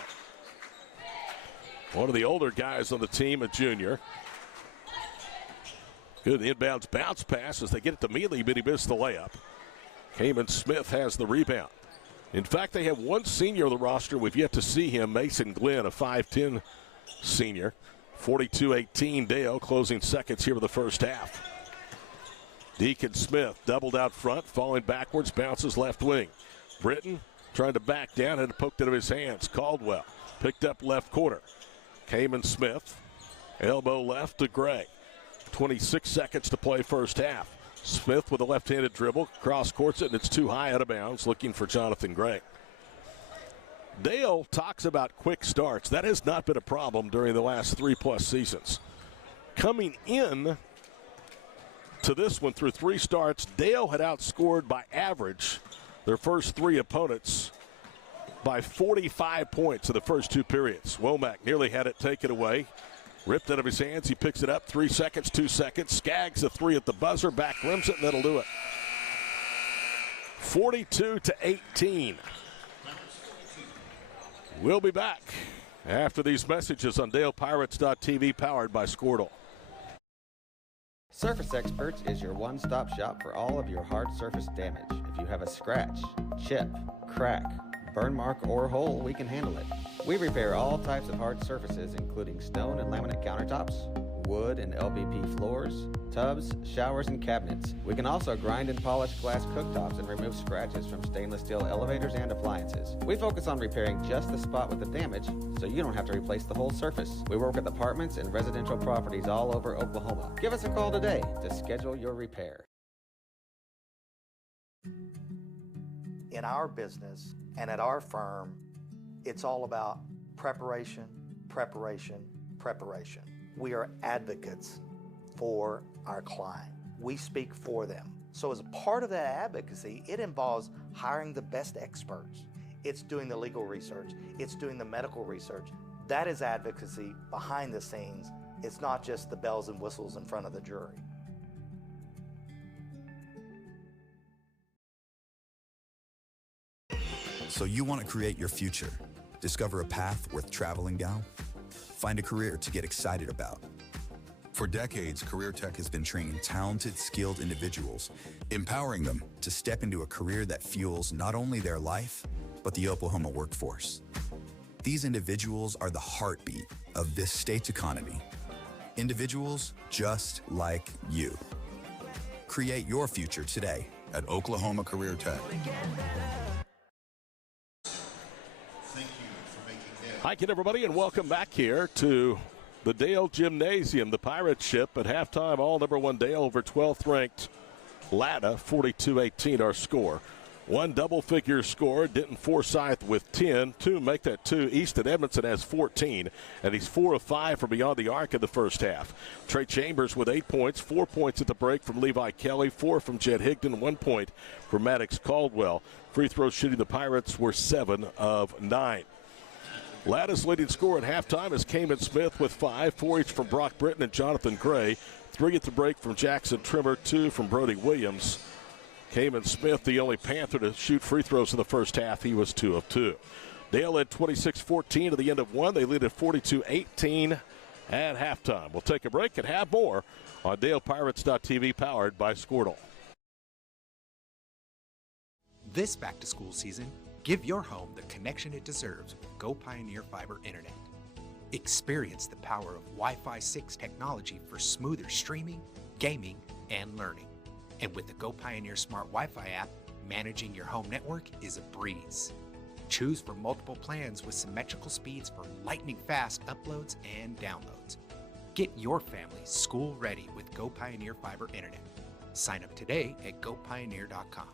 One of the older guys on the team, a junior. Good inbounds bounce pass as they get it to Mealy, but he missed the layup. Kamen Smith has the rebound. In fact, they have one senior on the roster. We've yet to see him, Mason Glenn, a 5'10 senior. 42-18 Dale, closing seconds here in the first half. Deacon Smith doubled out front, falling backwards, bounces left wing. Britton trying to back down, had it poked out of his hands. Caldwell picked up left quarter. Kamen Smith, elbow left to Gray. 26 seconds to play first half. Smith with a left-handed dribble, cross courts it, and it's too high out of bounds, looking for Jonathan Gray. Dale talks about quick starts. That has not been a problem during the last 3+ seasons. Coming in to this one through 3 starts, Dale had outscored by average their first 3 opponents by 45 points in the first 2 periods. Womack nearly had it taken away. Ripped out of his hands. He picks it up. 3 seconds, 2 seconds. Skaggs a 3 at the buzzer. Back rims it, and that'll do it. 42-18. We'll be back after these messages on DalePirates.tv, powered by Squirtle. Surface Experts is your one-stop shop for all of your hard surface damage. If you have a scratch, chip, crack, burn mark, or hole, we can handle it. We repair all types of hard surfaces, including stone and laminate countertops, wood and LVP floors, tubs, showers, and cabinets. We can also grind and polish glass cooktops and remove scratches from stainless steel elevators and appliances. We focus on repairing just the spot with the damage, so you don't have to replace the whole surface. We work with apartments and residential properties all over Oklahoma. Give us a call today to schedule your repair. In our business and at our firm, it's all about preparation, preparation, preparation. We are advocates for our client. We speak for them. So as a part of that advocacy, it involves hiring the best experts. It's doing the legal research. It's doing the medical research. That is advocacy behind the scenes. It's not just the bells and whistles in front of the jury. So you want to create your future. Discover a path worth traveling down? Find a career to get excited about. For decades, Career Tech has been training talented, skilled individuals, empowering them to step into a career that fuels not only their life, but the Oklahoma workforce. These individuals are the heartbeat of this state's economy. Individuals just like you. Create your future today at Oklahoma Career Tech. Hi again, everybody, and welcome back here to the Dale Gymnasium. The Pirates ship at halftime, all number one Dale over 12th ranked Latta, 42-18 our score. One double-figure score, Denton Forsyth with 10. Two make that two. Easton Edmondson has 14, and he's 4 of 5 from beyond the arc in the first half. Trey Chambers with 8 points, 4 points at the break from Levi Kelly, 4 from Jed Higdon, 1 point from Maddox Caldwell. Free throws shooting the Pirates were 7 of 9. Latta's leading scorer at halftime is Kamen Smith with 5, 4 each from Brock Britton and Jonathan Gray, 3 at the break from Jackson Trimmer, 2 from Brody Williams. Kamen Smith, the only Panther to shoot free throws in the first half. He was 2 of 2. Dale led 26-14 to the end of one. They lead at 42-18 at halftime. We'll take a break and have more on DalePirates.tv, powered by Squirtle. This back-to-school season, give your home the connection it deserves with Go Pioneer Fiber Internet. Experience the power of Wi-Fi 6 technology for smoother streaming, gaming, and learning. And with the Go Pioneer Smart Wi-Fi app, managing your home network is a breeze. Choose from multiple plans with symmetrical speeds for lightning-fast uploads and downloads. Get your family school-ready with Go Pioneer Fiber Internet. Sign up today at gopioneer.com.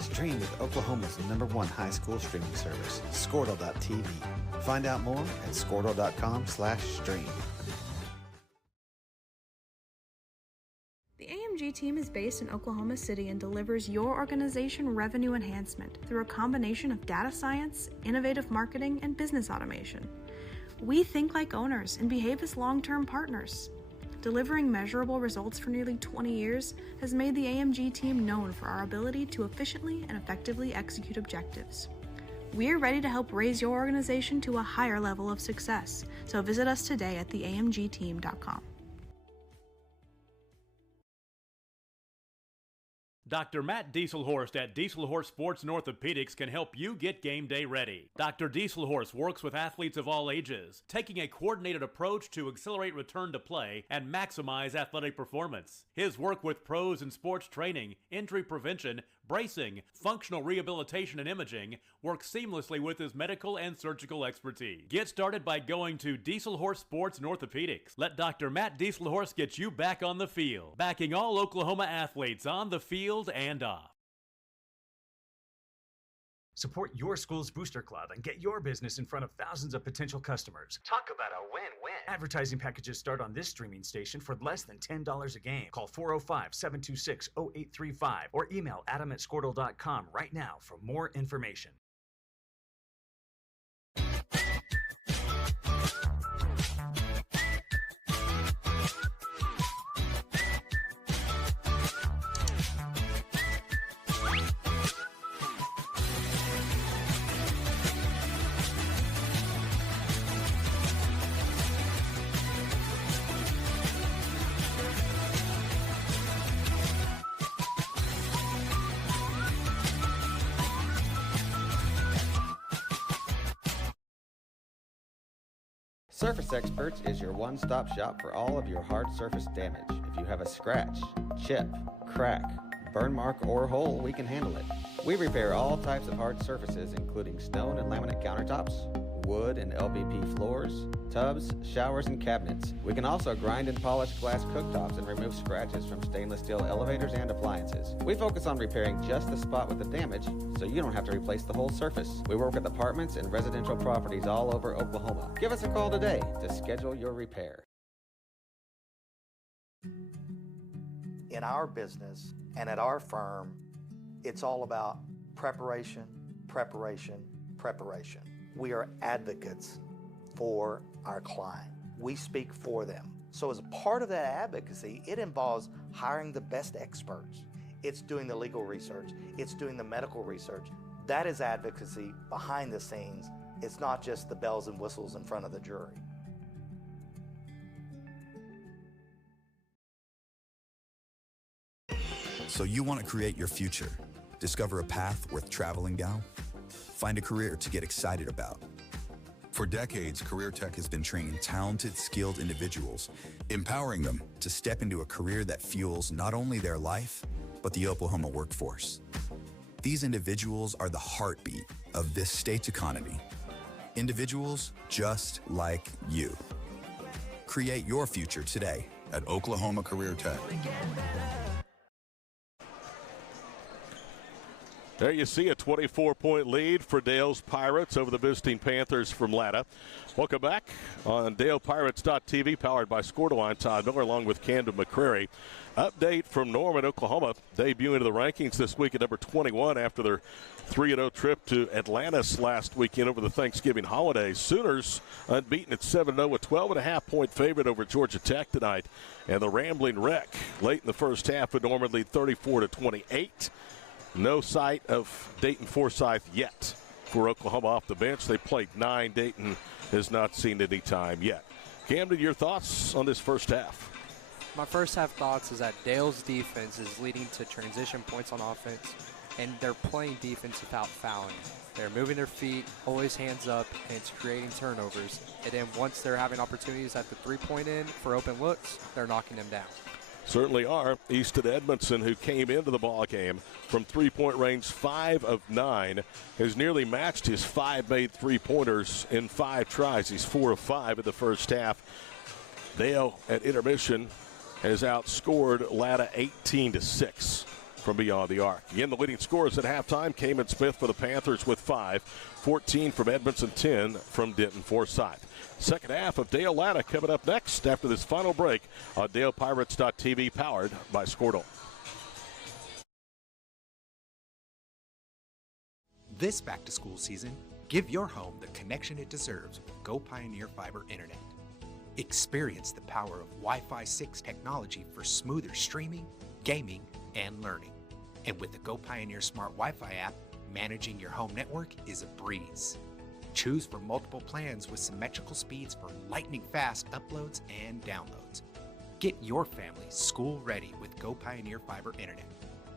Stream with Oklahoma's #1 high school streaming service, Squirtle.tv. Find out more at Squirtle.com/stream. The AMG team is based in Oklahoma City and delivers your organization revenue enhancement through a combination of data science, innovative marketing, and business automation. We think like owners and behave as long-term partners. Delivering measurable results for nearly 20 years has made the AMG team known for our ability to efficiently and effectively execute objectives. We're ready to help raise your organization to a higher level of success, so visit us today at theamgteam.com. Dr. Matt Dieselhorst at Dieselhorst Sports and Orthopedics can help you get game day ready. Dr. Dieselhorst works with athletes of all ages, taking a coordinated approach to accelerate return to play and maximize athletic performance. His work with pros in sports training, injury prevention, bracing, functional rehabilitation, and imaging works seamlessly with his medical and surgical expertise. Get started by going to Dieselhorst Sports and Orthopedics. Let Dr. Matt Dieselhorst get you back on the field, backing all Oklahoma athletes on the field and off. Support your school's booster club and get your business in front of thousands of potential customers. Talk about a win-win. Advertising packages start on this streaming station for less than $10 a game. Call 405-726-0835 or email adam@squirtle.com right now for more information. Surface Experts is your one-stop shop for all of your hard surface damage. If you have a scratch, chip, crack, burn mark, or hole, we can handle it. We repair all types of hard surfaces, including stone and laminate countertops, wood and LVP floors, tubs, showers, and cabinets. We can also grind and polish glass cooktops and remove scratches from stainless steel elevators and appliances. We focus on repairing just the spot with the damage, so you don't have to replace the whole surface. We work with apartments and residential properties all over Oklahoma. Give us a call today to schedule your repair. In our business and at our firm, it's all about preparation, preparation, preparation. We are advocates for our client. We speak for them. So as a part of that advocacy, it involves hiring the best experts. It's doing the legal research. It's doing the medical research. That is advocacy behind the scenes. It's not just the bells and whistles in front of the jury. So you want to create your future, discover a path worth traveling down, find a career to get excited about. For decades, Career Tech has been training talented, skilled individuals, empowering them to step into a career that fuels not only their life, but the Oklahoma workforce. These individuals are the heartbeat of this state's economy. Individuals just like you. Create your future today at Oklahoma Career Tech. There you see a 24-point lead for Dale's Pirates over the visiting Panthers from Latta. Welcome back on DalePirates.tv, powered by Scoreline. Todd Miller along with Camden McCrary. Update from Norman, Oklahoma, debuting into the rankings this week at number 21 after their 3-0 trip to Atlantis last weekend over the Thanksgiving holiday. Sooners unbeaten at 7-0 with 12.5-point favorite over Georgia Tech tonight. And the Rambling Wreck late in the first half with Norman lead 34-28. No sight of Dayton Forsyth yet for Oklahoma off the bench. They played 9. Dayton has not seen any time yet. Camden, your thoughts on this first half? My first half thoughts is that Dale's defense is leading to transition points on offense, and they're playing defense without fouling. They're moving their feet, always hands up, and it's creating turnovers. And then once they're having opportunities at the three-point end for open looks, they're knocking them down. Certainly are. Easton Edmondson, who came into the ball game from three-point range 5 of 9, has nearly matched his 5 made three-pointers in 5 tries. He's 4 of 5 in the first half. Dale at intermission has outscored Latta 18-6 from beyond the arc. Again, the leading scorers at halftime, Kamen Smith for the Panthers with 5, 14 from Edmondson, 10 from Denton Forsyth. Second half of Dale Latta coming up next after this final break on DalePirates.tv, powered by Squirtle. This back-to-school season, give your home the connection it deserves with Go Pioneer Fiber Internet. Experience the power of Wi-Fi 6 technology for smoother streaming, gaming, and learning. And with the Go Pioneer Smart Wi-Fi app, managing your home network is a breeze. Choose from multiple plans with symmetrical speeds for lightning-fast uploads and downloads. Get your family school-ready with Go Pioneer Fiber Internet.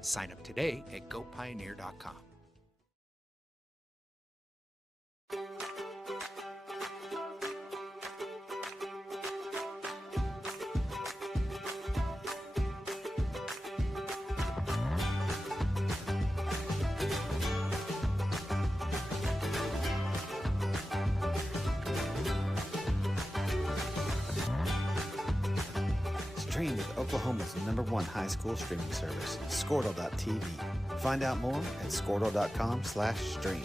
Sign up today at gopioneer.com. Stream with Oklahoma's #1 high school streaming service, Squirtle.tv. Find out more at Squirtle.com/stream.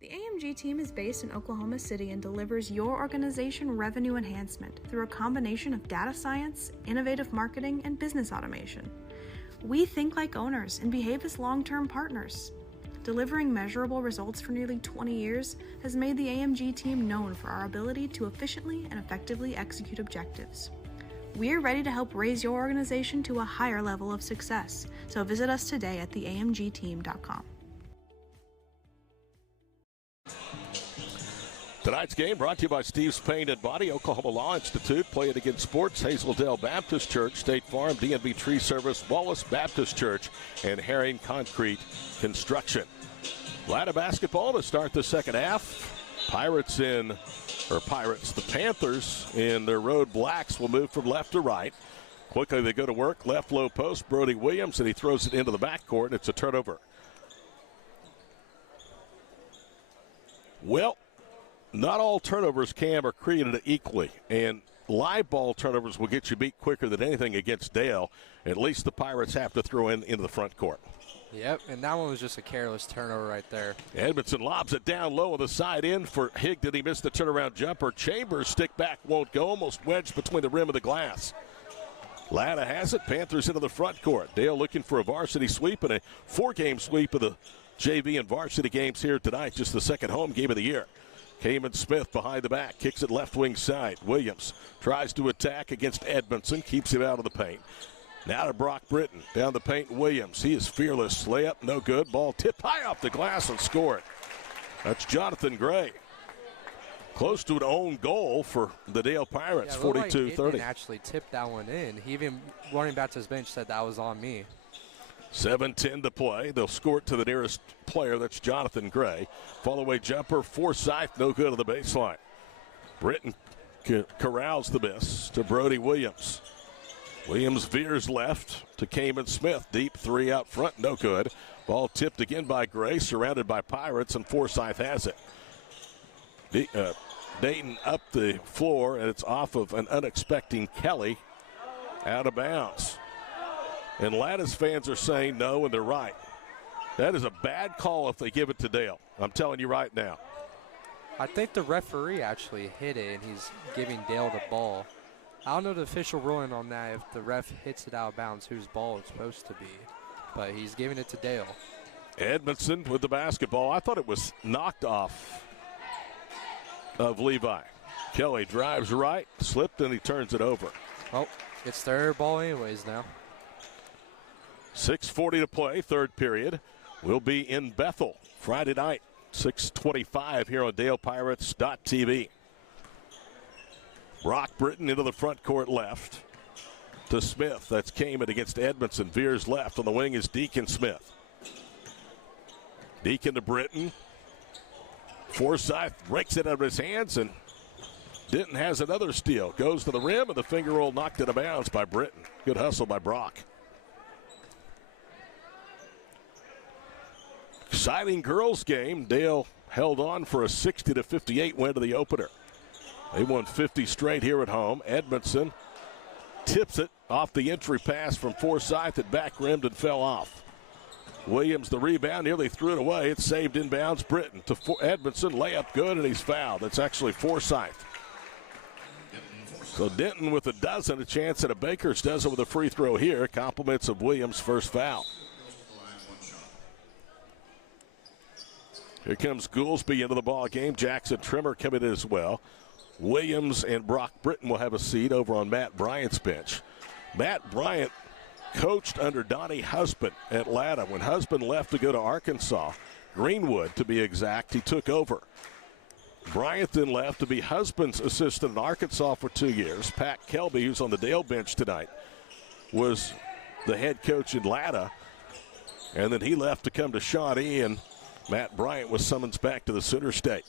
The AMG team is based in Oklahoma City and delivers your organization revenue enhancement through a combination of data science, innovative marketing, and business automation. We think like owners and behave as long-term partners. Delivering measurable results for nearly 20 years has made the AMG team known for our ability to efficiently and effectively execute objectives. We're ready to help raise your organization to a higher level of success, so visit us today at theamgteam.com. Tonight's game brought to you by Steve's Paint and Body, Oklahoma Law Institute, Play It Against Sports, Hazeldale Baptist Church, State Farm, DNB Tree Service, Wallace Baptist Church, and Herring Concrete Construction. Latta basketball to start the second half. The Panthers in their road blacks will move from left to right. Quickly they go to work, left low post, Brody Williams, and he throws it into the backcourt, and it's a turnover. Well, not all turnovers, Cam, are created equally, and live ball turnovers will get you beat quicker than anything against Dale. At least the Pirates have to throw into the front court. Yep, and that one was just a careless turnover right there. Edmondson lobs it down low on the side end for Higdon. He missed the turnaround jumper. Chambers stick back won't go, almost wedged between the rim of the glass. Latta has it. Panthers into the front court. Dale looking for a varsity sweep and a 4-game sweep of the JV and varsity games here tonight. Just the second home game of the year. Kamen Smith behind the back, kicks it left wing side. Williams tries to attack against Edmondson, keeps him out of the paint. Now to Brock Britton, down the paint, Williams. He is fearless. Layup, no good. Ball tipped high off the glass and scored. That's Jonathan Gray. Close to an own goal for the Dale Pirates, 42-30. Like actually tipped that one in. He even, running back to his bench, said that was on me. 7:10 to play. They'll score it to the nearest player. That's Jonathan Gray. Fall-away jumper, Forsyth, no good on the baseline. Britton corrals the miss to Brody Williams. Williams veers left to Kamen Smith. Deep three out front, no good. Ball tipped again by Gray, surrounded by Pirates, and Forsyth has it. Dayton up the floor, and it's off of an unexpected Kelly out of bounds. And Latta's fans are saying no, and they're right. That is a bad call if they give it to Dale. I'm telling you right now. I think the referee actually hit it, and he's giving Dale the ball. I don't know the official ruling on that, if the ref hits it out of bounds, whose ball it's supposed to be. But he's giving it to Dale. Edmondson with the basketball. I thought it was knocked off of Levi. Kelly drives right, slipped, and he turns it over. Oh, it's their ball anyways now. 6:40 to play, third period. We'll be in Bethel Friday night, 6:25 here on DalePirates.tv. Brock Britton into the front court left to Smith. That's Kamen against Edmondson. Veers left. On the wing is Deacon Smith. Deacon to Britton. Forsyth breaks it out of his hands, and Denton has another steal. Goes to the rim, and the finger roll knocked out of bounds by Britton. Good hustle by Brock. Exciting girls game. Dale held on for a 60-58 win to the opener. They won 50 straight here at home. Edmondson tips it off the entry pass from Forsyth. It back rimmed and fell off. Williams the rebound, nearly threw it away. It's saved inbounds. Britton to Edmondson. Layup good, and he's fouled. That's actually Forsyth. So Denton with a dozen, a chance at a Baker's dozen with a free throw here. Compliments of Williams' first foul. Here comes Goolsby into the ball game. Jackson Trimmer coming in as well. Williams and Brock Britton will have a seat over on Matt Bryant's bench. Matt Bryant coached under Donnie Husband at Latta. When Husband left to go to Arkansas, Greenwood to be exact, he took over. Bryant then left to be Husband's assistant in Arkansas for 2 years. Pat Kelby, who's on the Dale bench tonight, was the head coach in Latta. And then he left to come to Shawnee, and Matt Bryant was summoned back to the Center State.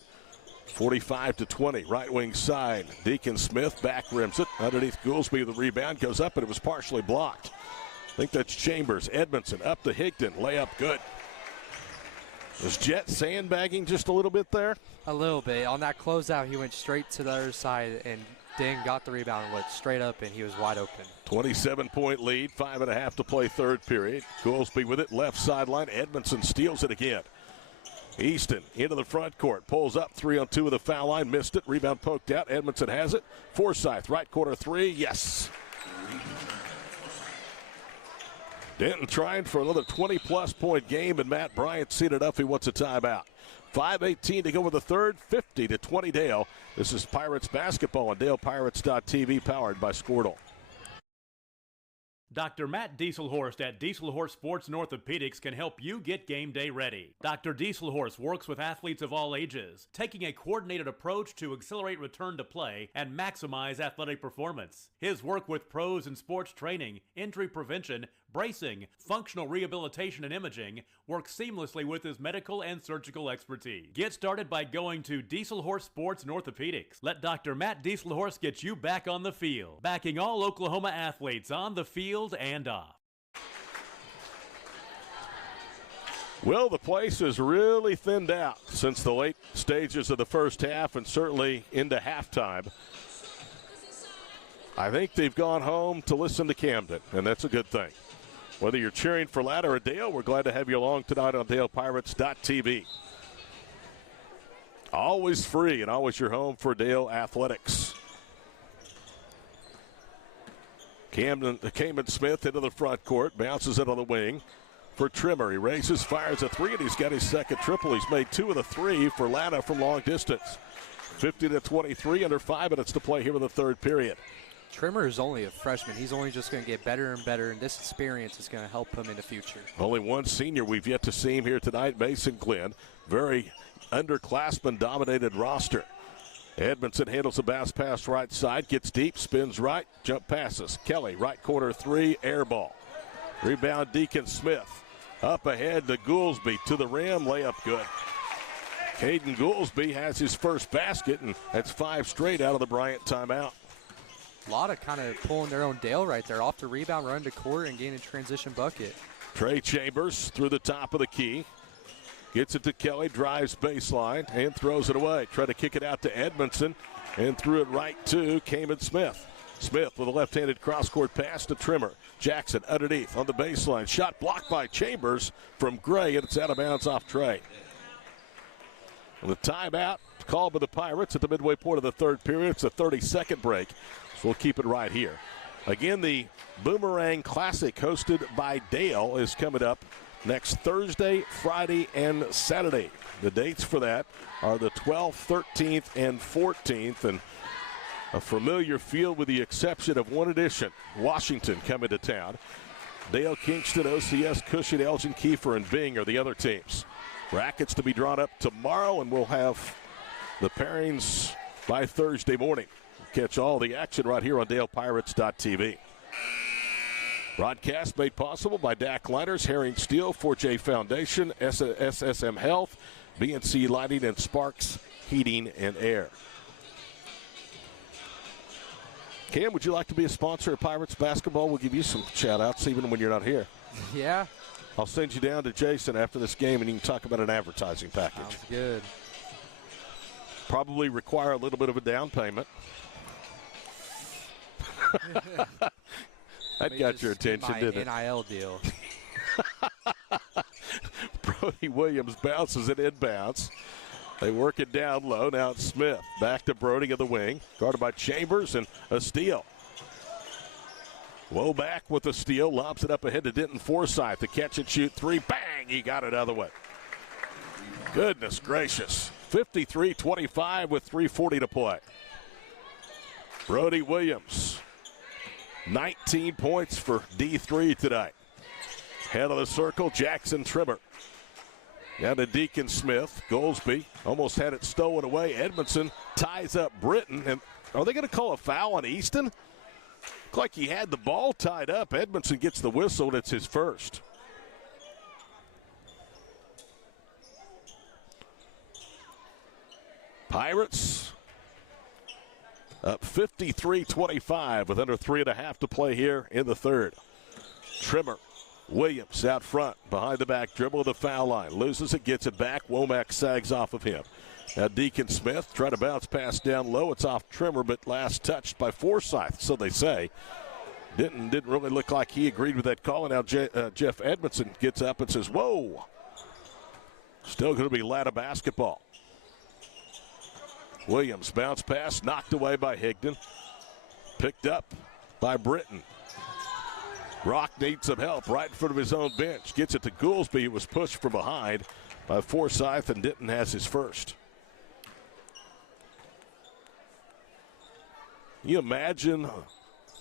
45-20, right wing side. Deacon Smith back rims it. Underneath Goolsby, the rebound goes up, and it was partially blocked. I think that's Chambers. Edmondson up to Higdon. Layup good. Was Jet sandbagging just a little bit there? A little bit. On that closeout, he went straight to the other side, and Ding got the rebound and went straight up, and he was wide open. 27-point lead, 5.5 to play third period. Goolsby with it, left sideline. Edmondson steals it again. Easton into the front court, pulls up 3-on-2 with the foul line, missed it, rebound poked out, Edmondson has it. Forsyth, right corner three, yes. Denton trying for another 20-plus point game, and Matt Bryant seated up. He wants a timeout. 5:18 to go with the third, 50-20 Dale. This is Pirates basketball on DalePirates.tv, powered by Squirtle. Dr. Matt Dieselhorst at Dieselhorst Sports and Orthopedics can help you get game day ready. Dr. Dieselhorst works with athletes of all ages, taking a coordinated approach to accelerate return to play and maximize athletic performance. His work with pros in sports training, injury prevention, bracing, functional rehabilitation, and imaging works seamlessly with his medical and surgical expertise. Get started by going to Dieselhorst Sports and Orthopedics. Let Dr. Matt Dieselhorst get you back on the field, backing all Oklahoma athletes on the field and off. Well, the place is really thinned out since the late stages of the first half and certainly into halftime. I think they've gone home to listen to Camden, and that's a good thing. Whether you're cheering for Latta or Dale, we're glad to have you along tonight on DalePirates.tv. Always free and always your home for Dale Athletics. Kamen Smith into the front court, bounces it on the wing for Trimmer. He raises, fires a three, and he's got his second triple. He's made 2 of the 3 for Latta from long distance. 50-23, under 5 minutes to play here in the third period. Trimmer is only a freshman. He's only just going to get better and better, and this experience is going to help him in the future. Only one senior we've yet to see him here tonight, Mason Glenn. Very underclassman-dominated roster. Edmondson handles the bounce pass right side, gets deep, spins right, jump passes. Kelly, right corner 3, air ball. Rebound, Deacon Smith. Up ahead to Goolsby to the rim, layup good. Caden Goolsby has his first basket, and that's 5 straight out of the Bryant timeout. Latta kind of pulling their own Dale right there. Off the rebound, run to court, and gain a transition bucket. Trey Chambers through the top of the key. Gets it to Kelly, drives baseline, and throws it away. Try to kick it out to Edmondson, and threw it right to Kamen Smith. Smith with a left-handed cross-court pass to Trimmer. Jackson underneath on the baseline. Shot blocked by Chambers from Gray, and it's out of bounds off Trey. And the timeout called by the Pirates at the midway point of the third period. It's a 30-second break, so we'll keep it right here. Again, the Boomerang Classic hosted by Dale is coming up next Thursday, Friday, and Saturday. The dates for that are the 12th, 13th, and 14th, and a familiar field with the exception of one addition. Washington coming to town. Dale, Kingston, OCS, Cushing, Elgin, Kiefer, and Bing are the other teams. Brackets to be drawn up tomorrow, and we'll have the pairings by Thursday morning. Catch all the action right here on DalePirates.tv. Broadcast made possible by DAC Liners, Herring Steel, 4J Foundation, SSM Health, BNC Lighting, and Sparks Heating and Air. Cam, would you like to be a sponsor of Pirates basketball? We'll give you some shout-outs even when you're not here. Yeah. I'll send you down to Jason after this game, and you can talk about an advertising package. Sounds good. Probably require a little bit of a down payment. That got your attention, didn't it? NIL deal. Brody Williams bounces it inbounds. They work it down low. Now it's Smith. Back to Brody of the wing. Guarded by Chambers and a steal. Woback with a steal. Lobs it up ahead to Denton Forsythe. The catch and shoot 3. Bang! He got it out of the way. Goodness gracious. 53-25 with 3:40 to play. Brody Williams. 19 points for D3 tonight. Head of the circle, Jackson Trimmer. Down to Deacon Smith. Goolsby almost had it stolen away. Edmondson ties up Britton. And are they going to call a foul on Easton? Looked like he had the ball tied up. Edmondson gets the whistle, and it's his first. Pirates up 53-25 with under 3.5 to play here in the third. Trimmer. Williams out front, behind the back, dribble to the foul line. Loses it, gets it back. Womack sags off of him. Now Deacon Smith trying to bounce pass down low. It's off Trimmer, but last touched by Forsythe, so they say. Didn't really look like he agreed with that call. And now Jeff Edmondson gets up and says, whoa. Still going to be Latta basketball. Williams bounce pass, knocked away by Higdon. Picked up by Britton. Rock needs some help right in front of his own bench. Gets it to Goolsby, who was pushed from behind by Forsythe, and Denton has his first. Can you imagine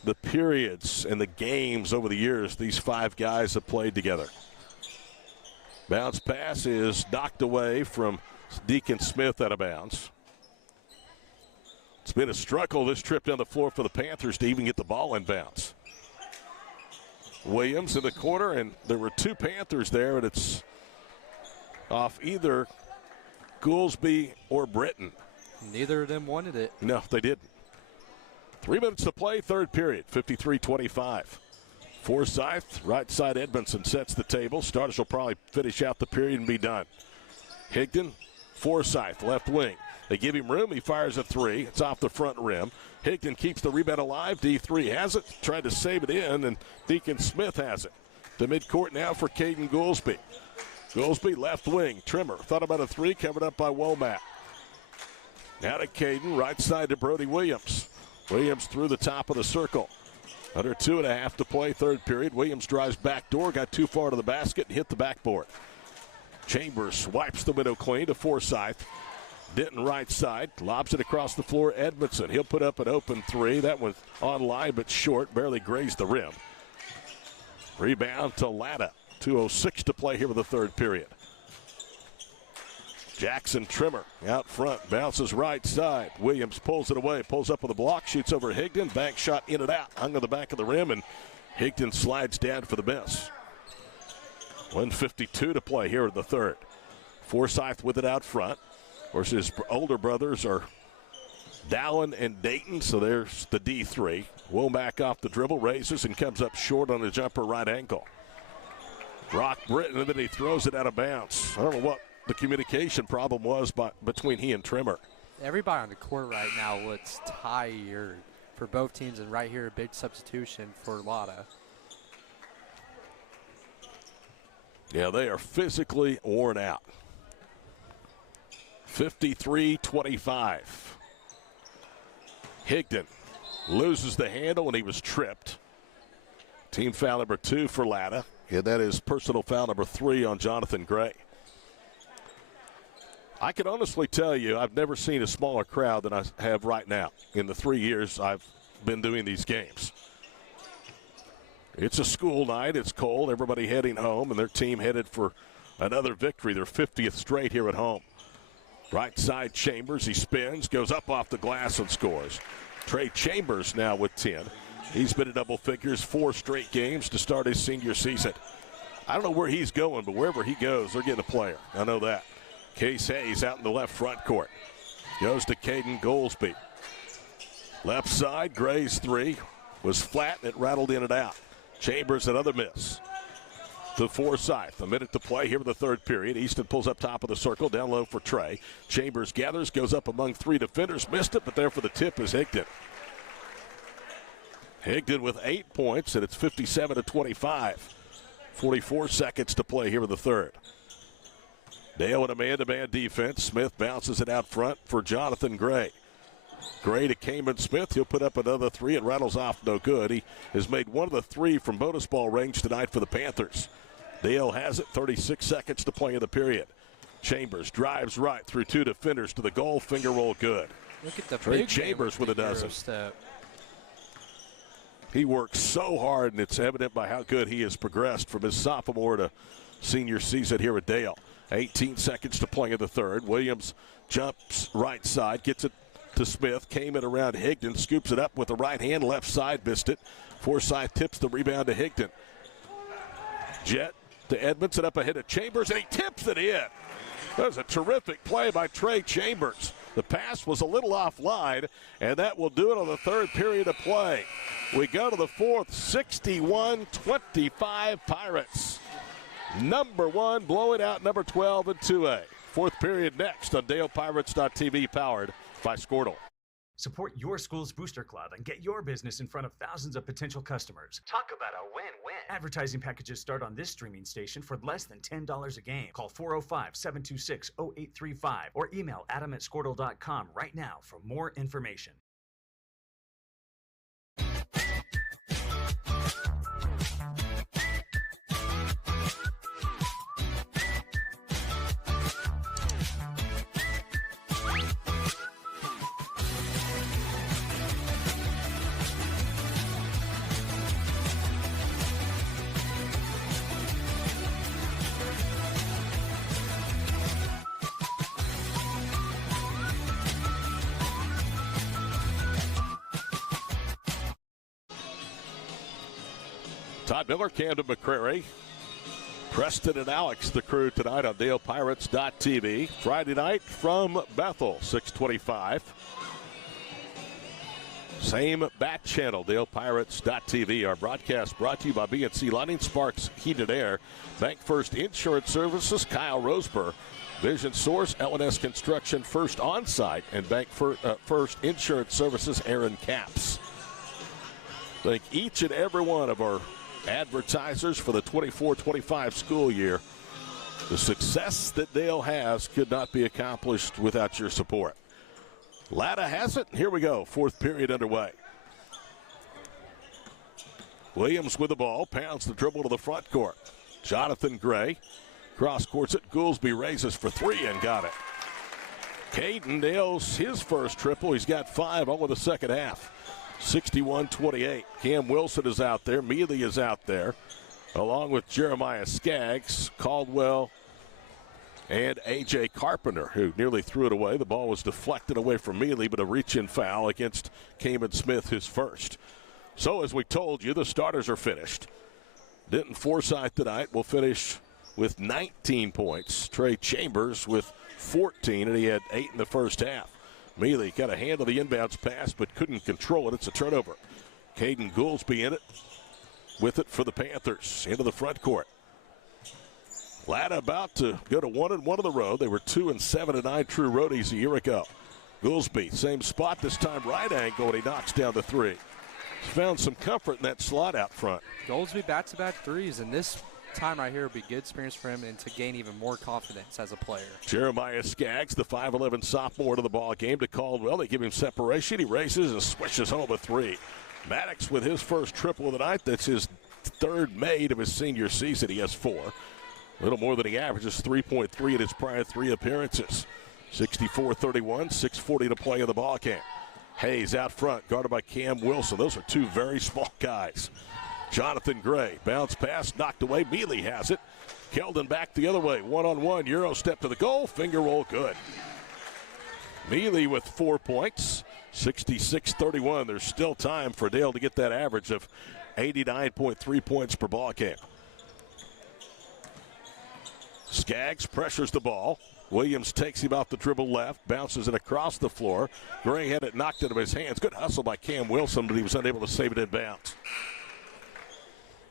the periods and the games over the years these 5 guys have played together? Bounce pass is knocked away from Deacon Smith out of bounds. It's been a struggle this trip down the floor for the Panthers to even get the ball in bounds. Williams in the corner, and there were 2 Panthers there, and it's off either Goolsby or Britton. Neither of them wanted it. No, they didn't. 3 minutes to play, third period, 53-25. Forsythe, right side Edmondson sets the table. Starters will probably finish out the period and be done. Higdon, Forsythe, left wing. They give him room. He fires a 3. It's off the front rim. Higdon keeps the rebound alive. D3 has it. Tried to save it in, and Deacon Smith has it. to midcourt now for Caden Goolsby. Goolsby left wing. Trimmer thought about a three, covered up by Womack. Now to Caden, right side to Brody Williams. Williams through the top of the circle. Under 2.5 to play, third period. Williams drives back door, got too far to the basket and hit the backboard. Chambers wipes the window clean to Forsyth. Denton right side, lobs it across the floor. Edmondson, he'll put up an open three. That was online but short, barely grazed the rim. Rebound to Latta. 2:06 to play here with the third period. Jackson Trimmer out front, bounces right side. Williams pulls it away, pulls up with a block, shoots over Higdon. Bank shot in and out, hung on the back of the rim, and Higdon slides down for the miss. 1:52 to play here in the third. Forsyth with it out front. Of course, his older brothers are Dallin and Dayton, so there's the D3. Womack off the dribble, raises and comes up short on a jumper right ankle. Rock Britton, and then he throws it out of bounds. I don't know what the communication problem was between he and Trimmer. Everybody on the court right now looks tired for both teams, and right here a big substitution for Latta. Yeah, they are physically worn out. 53-25. Higdon loses the handle and he was tripped. Team foul number 2 for Latta. And that is personal foul number 3 on Jonathan Gray. I can honestly tell you I've never seen a smaller crowd than I have right now in the 3 years I've been doing these games. It's a school night. It's cold. Everybody heading home, and their team headed for another victory, their 50th straight here at home. Right side Chambers. He spins, goes up off the glass and scores. Trey Chambers now with 10. He's been in double figures 4 straight games to start his senior season. I don't know where he's going, but wherever he goes, they're getting a player. I know that. Case Hayes out in the left front court. Goes to Caden Goolsby. Left side, Gray's three was flat and it rattled in and out. Chambers, another miss. To Forsyth, a minute to play here in the third period. Easton pulls up top of the circle, down low for Trey. Chambers gathers, goes up among 3 defenders, missed it, but there for the tip is Higdon. Higdon with 8 points, and it's 57-25. 44 seconds to play here in the third. Dale in a man-to-man defense. Smith bounces it out front for Jonathan Gray. Gray to Kamen Smith. He'll put up another 3 and rattles off no good. He has made 1 of the 3 from bonus ball range tonight for the Panthers. Dale has it. 36 seconds to play in the period. Chambers drives right through 2 defenders to the goal. Finger roll good. Look at the Trey big Chambers with a dozen. Step. He works so hard, and it's evident by how good he has progressed from his sophomore to senior season here at Dale. 18 seconds to play in the third. Williams jumps right side, gets it to Smith. Came in around Higdon, scoops it up with the right hand, left side, missed it. Forsyth tips the rebound to Higdon. Jet to Edmondson, up ahead of Chambers, and he tips it in. That was a terrific play by Trey Chambers. The pass was a little offline, and that will do it on the third period of play. We go to the fourth, 61-25 Pirates. Number 1 blowing out number 12 in 2A. Fourth period next on DalePirates.tv, powered by Squirtle. Support your school's booster club and get your business in front of thousands of potential customers. Talk about a win-win. Advertising packages start on this streaming station for less than $10 a game. Call 405-726-0835 or email adam@squirtle.com right now for more information. Todd Miller, Camden McCrary, Preston and Alex, the crew tonight on DalePirates.tv. Friday night from Bethel, 625. Same bat channel, DalePirates.tv. Our broadcast brought to you by BNC Lighting, Sparks Heated Air, Bank First Insurance Services, Kyle Roseburg, Vision Source, L&S Construction, First Onsite, and Bank First Insurance Services, Aaron Capps. Thank each and every one of our advertisers for the 24-25 school year. The success that Dale has could not be accomplished without your support. Latta has it. Here we go. Fourth period underway. Williams with the ball. Pounds the dribble to the front court. Jonathan Gray cross courts it. Goolsby raises for three and got it. Caden nails his first triple. He's got 5 over the second half. 61-28. Cam Wilson is out there. Mealy is out there, along with Jeremiah Skaggs, Caldwell, and A.J. Carpenter, who nearly threw it away. The ball was deflected away from Mealy, but a reach-in foul against Kamen Smith, his first. So, as we told you, the starters are finished. Denton Forsythe tonight will finish with 19 points. Trey Chambers with 14, and he had 8 in the first half. Mealy got a hand on the inbounds pass, but couldn't control it. It's a turnover. Caden Goolsby in it with it for the Panthers into the front court. Latta about to go to 1-1 on the road. They were 2-7 at 9 true roadies a year ago. Goolsby, same spot this time, right angle, and he knocks down the three. He's found some comfort in that slot out front. Goolsby back-to-back threes, and this time right here would be good experience for him and to gain even more confidence as a player. Jeremiah Skaggs, the 5'11 sophomore, to the ball game to Caldwell. They give him separation. He races and swishes home a three. Maddox with his first triple of the night. That's his third made of his senior season. He has 4. A little more than he averages, 3.3 in his prior 3 appearances. 64-31, 6:40 to play in the ball game. Hayes out front, guarded by Cam Wilson. Those are 2 very small guys. Jonathan Gray, bounce pass, knocked away. Mealy has it. Keldon back the other way. 1-on-1, Euro step to the goal. Finger roll, good. Mealy with 4 points. 66-31. There's still time for Dale to get that average of 89.3 points per ball game. Skaggs pressures the ball. Williams takes him off the dribble left, bounces it across the floor. Gray had it knocked out of his hands. Good hustle by Cam Wilson, but he was unable to save it in bounds.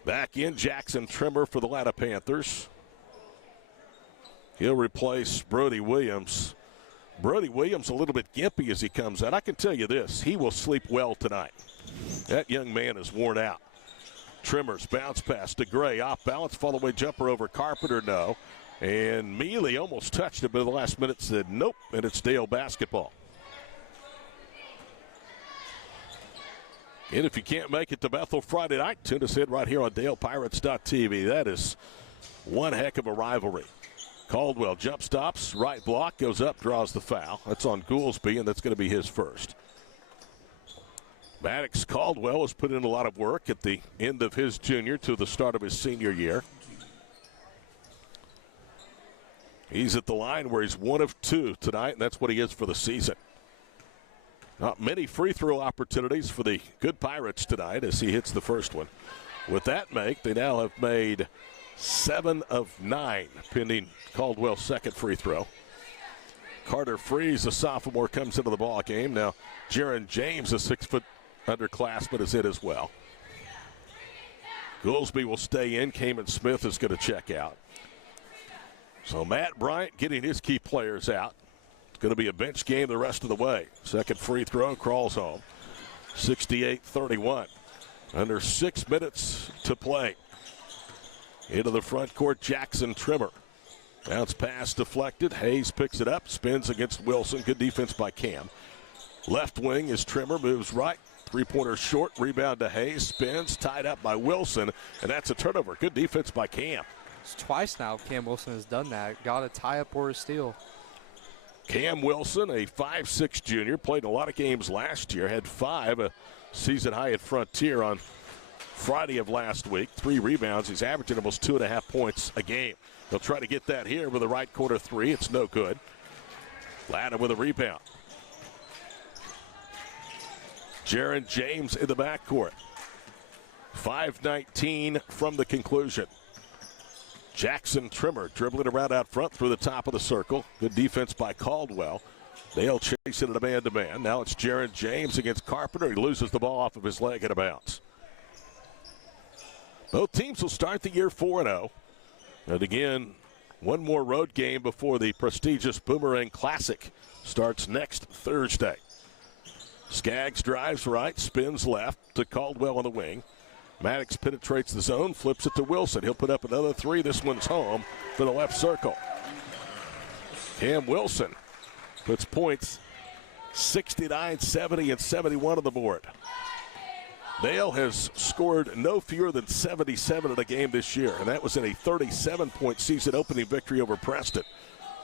Back in, Jackson Trimmer for the Latta Panthers. He'll replace Brody Williams. Brody Williams a little bit gimpy as he comes out. I can tell you this, he will sleep well tonight. That young man is worn out. Trimmer's bounce pass to Gray. Off balance, follow-away jumper over Carpenter, no. And Mealy almost touched it, but in the last minute said nope, and it's Dale basketball. And if you can't make it to Bethel Friday night, tune us in right here on DalePirates.tv. That is one heck of a rivalry. Caldwell jump stops, right block, goes up, draws the foul. That's on Goolsby, and that's going to be his first. Maddox Caldwell has put in a lot of work at the end of his junior to the start of his senior year. He's at the line where he's 1 of 2 tonight, and that's what he is for the season. Not many free throw opportunities for the good Pirates tonight as he hits the first one. With that make, they now have made 7 of 9, pending Caldwell's second free throw. Carter Freeze, a sophomore, comes into the ball game. Now, Jaron James, a 6-foot underclassman, is in as well. Goolsby will stay in. Kamen Smith is going to check out. So Matt Bryant getting his key players out. It's going to be a bench game the rest of the way. Second free throw, crawls home. 68-31. Under 6 minutes to play. Into the front court, Jackson Trimmer. Bounce pass deflected. Hayes picks it up, spins against Wilson. Good defense by Cam. Left wing is Trimmer, moves right. Three-pointer short, rebound to Hayes. Spins, tied up by Wilson, and that's a turnover. Good defense by Cam. It's twice now Cam Wilson has done that. Got a tie-up or a steal. Cam Wilson, a 5'6 junior, played in a lot of games last year. Had 5, a season high at Frontier on Friday of last week. 3 rebounds. He's averaging almost 2.5 points a game. He'll try to get that here with a right corner 3. It's no good. Latta with a rebound. Jaron James in the backcourt. 5:19 from the conclusion. Jackson Trimmer dribbling around out front through the top of the circle. Good defense by Caldwell. They'll chase it at a man-to-man. Now it's Jaron James against Carpenter. He loses the ball off of his leg at a bounce. Both teams will start the year 4-0. And again, one more road game before the prestigious Boomerang Classic starts next Thursday. Skaggs drives right, spins left to Caldwell on the wing. Maddox penetrates the zone, flips it to Wilson. He'll put up another three. This one's home for the left circle. Cam Wilson puts points 69, 70, and 71 on the board. Dale has scored no fewer than 77 in a game this year, and that was in a 37-point season opening victory over Preston.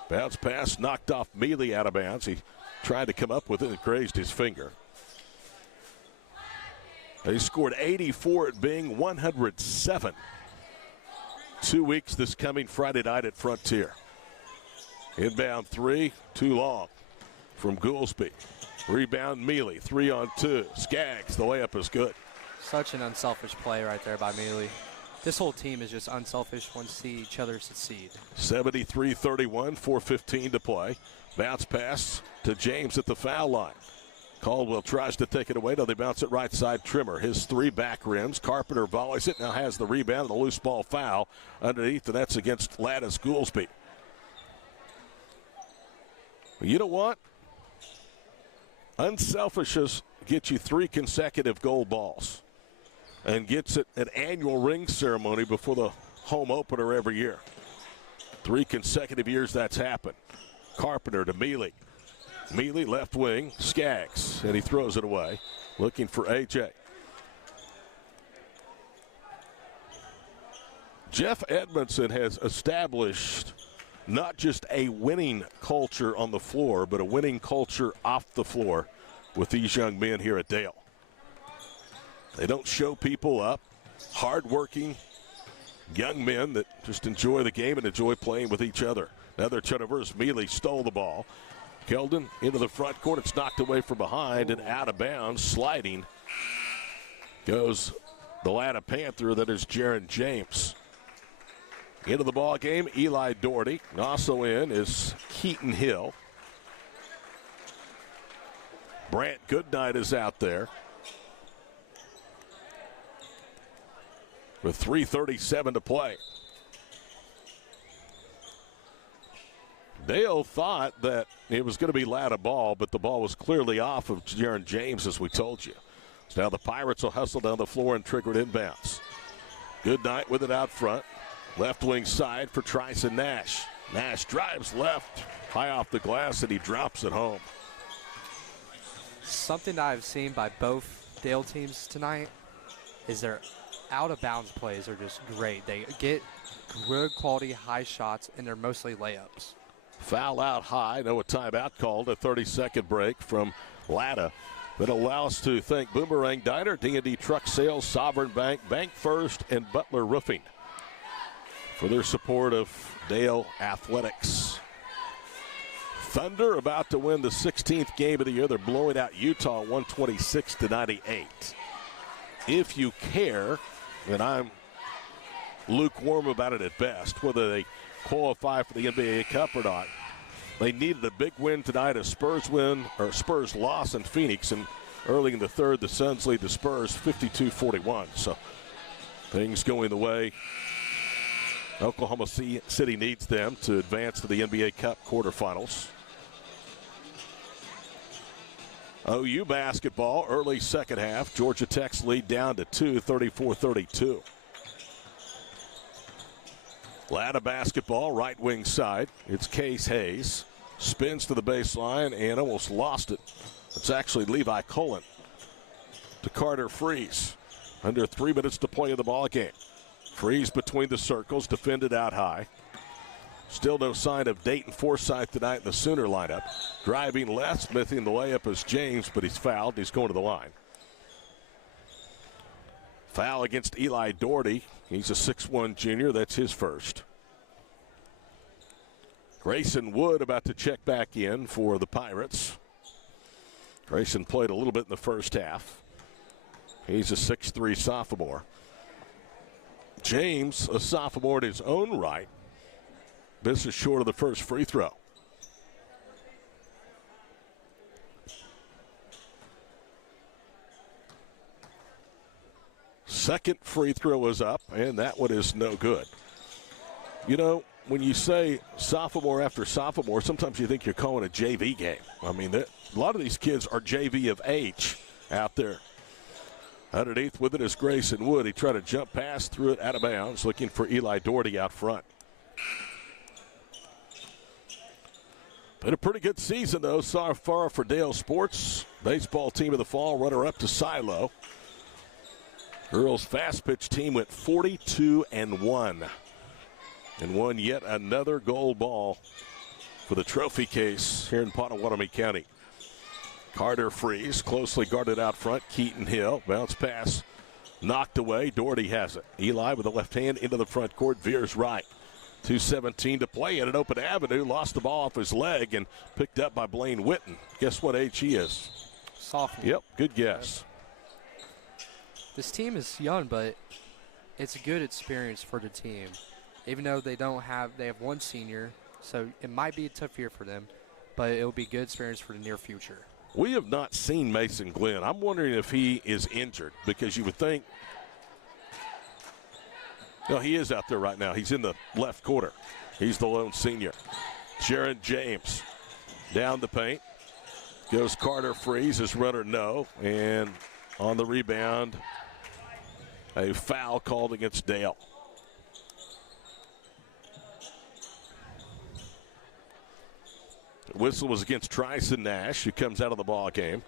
Bounce pass knocked off Mealy out of bounds. He tried to come up with it and grazed his finger. They scored 84 at Bing, 107. 2 weeks this coming Friday night at Frontier. Inbound three, too long from Goolsby. Rebound Mealy, 3-on-2. Skaggs, the layup is good. Such an unselfish play right there by Mealy. This whole team is just unselfish once they see each other succeed. 73-31, 4:15 to play. Bounce pass to James at the foul line. Caldwell tries to take it away. Now they bounce it right side. Trimmer, his three back rims. Carpenter volleys it. Now has the rebound and a loose ball foul underneath, and that's against Latta's Goolsby. You know what? Unselfishness gets you 3 consecutive gold balls and gets it an annual ring ceremony before the home opener every year. 3 consecutive years that's happened. Carpenter to Mealy. Mealy left wing, Skaggs, and he throws it away, looking for AJ. Jeff Edmondson has established not just a winning culture on the floor, but a winning culture off the floor with these young men here at Dale. They don't show people up. Hard-working young men that just enjoy the game and enjoy playing with each other. Another turnover as Mealy stole the ball. Keldon into the front court. It's knocked away from behind and out of bounds. Sliding goes the Latta Panther. That is Jaron James. Into the ball game, Eli Doherty. Also in is Keaton Hill. Brant Goodnight is out there. With 3:37 to play. Dale thought that it was going to be Latta ball, but the ball was clearly off of Jaron James, as we told you. So now the Pirates will hustle down the floor and trigger it inbounds. Goodnight with it out front. Left wing side for Tryson Nash. Nash drives left, high off the glass, and he drops it home. Something that I've seen by both Dale teams tonight is their out-of-bounds plays are just great. They get good quality high shots, and they're mostly layups. Foul out high. No timeout called. A 30-second break from Latta. That'll allow us to thank Boomerang Diner, D&D Truck Sales, Sovereign Bank, Bank First, and Butler Roofing for their support of Dale Athletics. Thunder about to win the 16th game of the year. They're blowing out Utah 126-98. If you care, and I'm lukewarm about it at best, whether they qualify for the NBA Cup or not, they needed a big win tonight. A Spurs win, or Spurs loss in Phoenix, and early in the third, the Suns lead the Spurs 52-41. So things going the way Oklahoma City needs them to advance to the NBA Cup quarterfinals. OU basketball, early second half. Georgia Tech's lead down to 2, 34-32. Latta basketball, right wing side. It's Case Hayes. Spins to the baseline and almost lost it. It's actually Levi Cullen to Carter Freeze. Under 3 minutes to play in the ball game. Freeze between the circles, defended out high. Still no sign of Dayton Forsythe tonight in the Sooner lineup. Driving left, smithing the layup is James, but he's fouled. He's going to the line. Foul against Eli Doherty. He's a 6'1 junior. That's his first. Grayson Wood about to check back in for the Pirates. Grayson played a little bit in the first half. He's a 6'3 sophomore. James, a sophomore in his own right. This is short of the first free throw. Second free throw is up, and that one is no good. You know, when you say sophomore after sophomore, sometimes you think you're calling a JV game. I mean, a lot of these kids are JV of age out there. Underneath with it is Grayson Wood. He tried to jump pass, threw it out of bounds, looking for Eli Doherty out front. Been a pretty good season, though, so far for Dale Sports. Baseball team of the fall, runner-up to Silo. Girls fast pitch team went 42-1 and won yet another gold ball for the trophy case here in Pottawatomie County. Carter Freeze, closely guarded out front. Keaton Hill, bounce pass, knocked away. Doherty has it. Eli with the left hand into the front court, veers right. 2:17 to play in an open avenue. Lost the ball off his leg and picked up by Blaine Witten. Guess what age he is? Sophomore. Yep, good guess. This team is young, but it's a good experience for the team. Even though they have one senior, so it might be a tough year for them, but it'll be good experience for the near future. We have not seen Mason Glenn. I'm wondering if he is injured, because you would think, no, he is out there right now. He's in the left quarter. He's the lone senior. Jaron James down the paint. Goes Carter Freeze, his runner no. And on the rebound, a foul called against Dale. The whistle was against Tryson Nash, who comes out of the ball game.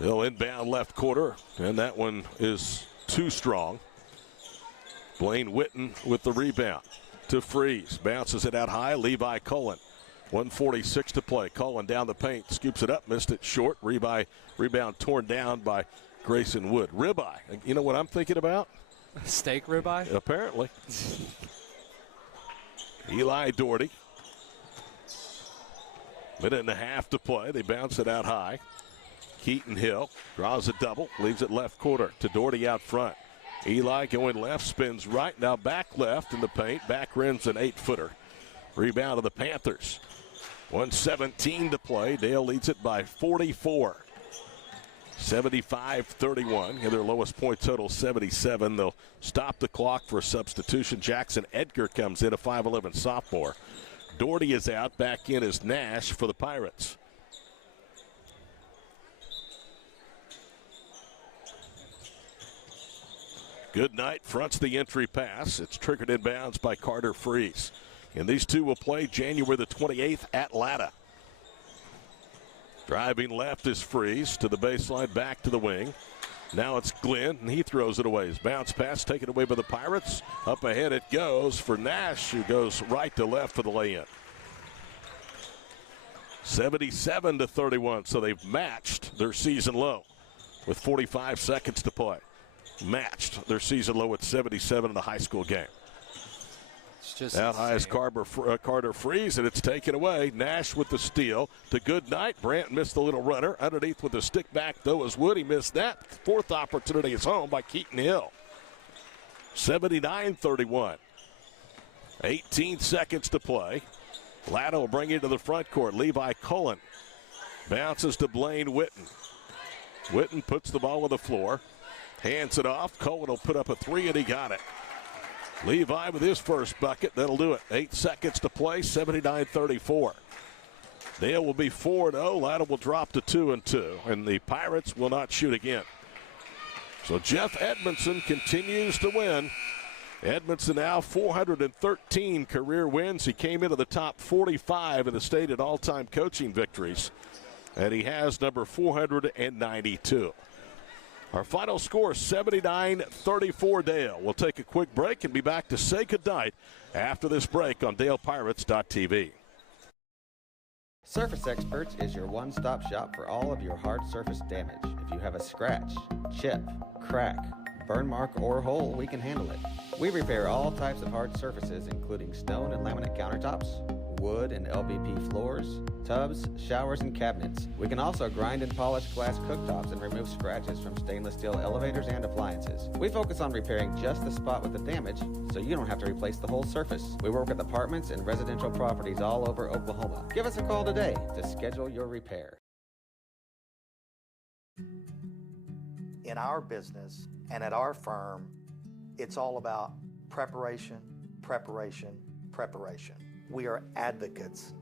They'll inbound left quarter, and that one is too strong. Blaine Witten with the rebound to Freeze. Bounces it out high. Levi Cullen. 1:46 to play. Cullen down the paint. Scoops it up. Missed it short. Rebound torn down by Grayson Wood. Ribeye. You know what I'm thinking about? Steak ribeye? Apparently. Eli Doherty. Minute and a half to play. They bounce it out high. Keaton Hill draws a double, leaves it left quarter to Doherty out front. Eli going left, spins right, now back left in the paint. Back rims an 8-footer. Rebound of the Panthers. 1:17 to play. Dale leads it by 44. 75-31. Their lowest point total, 77. They'll stop the clock for a substitution. Jackson Edgar comes in, a 5'11 sophomore. Doherty is out. Back in is Nash for the Pirates. Good night fronts the entry pass. It's triggered inbounds by Carter Freeze. And these two will play January the 28th at Latta. Driving left is Freeze to the baseline, back to the wing. Now it's Glenn, and he throws it away. His bounce pass taken away by the Pirates. Up ahead it goes for Nash, who goes right to left for the lay-in. 77-31, so they've matched their season low with 45 seconds to play. Matched their season low at 77 in a high school game. Out high is Carter Freeze, and it's taken away. Nash with the steal to Goodnight. Brandt missed the little runner. Underneath with the stick back, though, is Wood. He missed that. Fourth opportunity is home by Keaton Hill. 79-31. 18 seconds to play. Latta will bring it to the front court. Levi Cullen bounces to Blaine Witten. Witten puts the ball on the floor. Hands it off. Cullen will put up a three, and he got it. Levi with his first bucket. That'll do it. 8 seconds to play, 79-34. Dale will be 4-0. Latta will drop to 2-2, and the Pirates will not shoot again. So Jeff Edmondson continues to win. Edmondson now 413 career wins. He came into the top 45 in the state at all-time coaching victories, and he has number 492. Our final score, 79-34 Dale. We'll take a quick break and be back to say goodnight after this break on DalePirates.tv. Surface Experts is your one-stop shop for all of your hard surface damage. If you have a scratch, chip, crack, burn mark, or hole, we can handle it. We repair all types of hard surfaces, including stone and laminate countertops, wood and LVP floors, tubs, showers, and cabinets. We can also grind and polish glass cooktops and remove scratches from stainless steel elevators and appliances. We focus on repairing just the spot with the damage, so you don't have to replace the whole surface. We work with apartments and residential properties all over Oklahoma. Give us a call today to schedule your repair. In our business and at our firm, it's all about preparation, preparation, preparation. We are advocates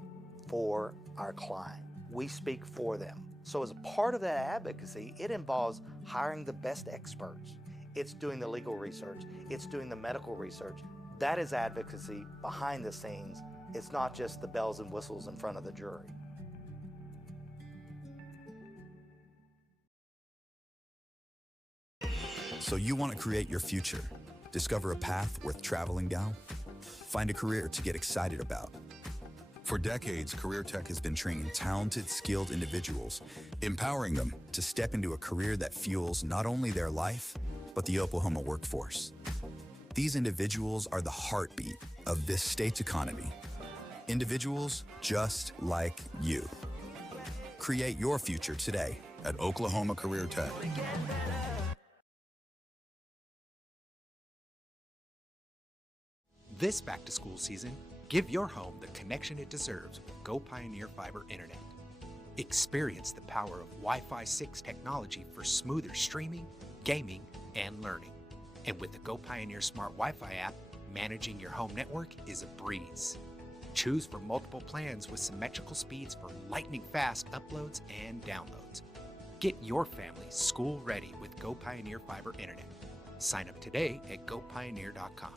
for our client. We speak for them. So as a part of that advocacy, it involves hiring the best experts. It's doing the legal research. It's doing the medical research. That is advocacy behind the scenes. It's not just the bells and whistles in front of the jury. So you want to create your future, discover a path worth traveling down, find a career to get excited about. For decades, Career Tech has been training talented, skilled individuals, empowering them to step into a career that fuels not only their life, but the Oklahoma workforce. These individuals are the heartbeat of this state's economy. Individuals just like you. Create your future today at Oklahoma Career Tech. This back-to-school season, give your home the connection it deserves with Go Pioneer Fiber Internet. Experience the power of Wi-Fi 6 technology for smoother streaming, gaming, and learning. And with the Go Pioneer Smart Wi-Fi app, managing your home network is a breeze. Choose from multiple plans with symmetrical speeds for lightning-fast uploads and downloads. Get your family school-ready with Go Pioneer Fiber Internet. Sign up today at gopioneer.com.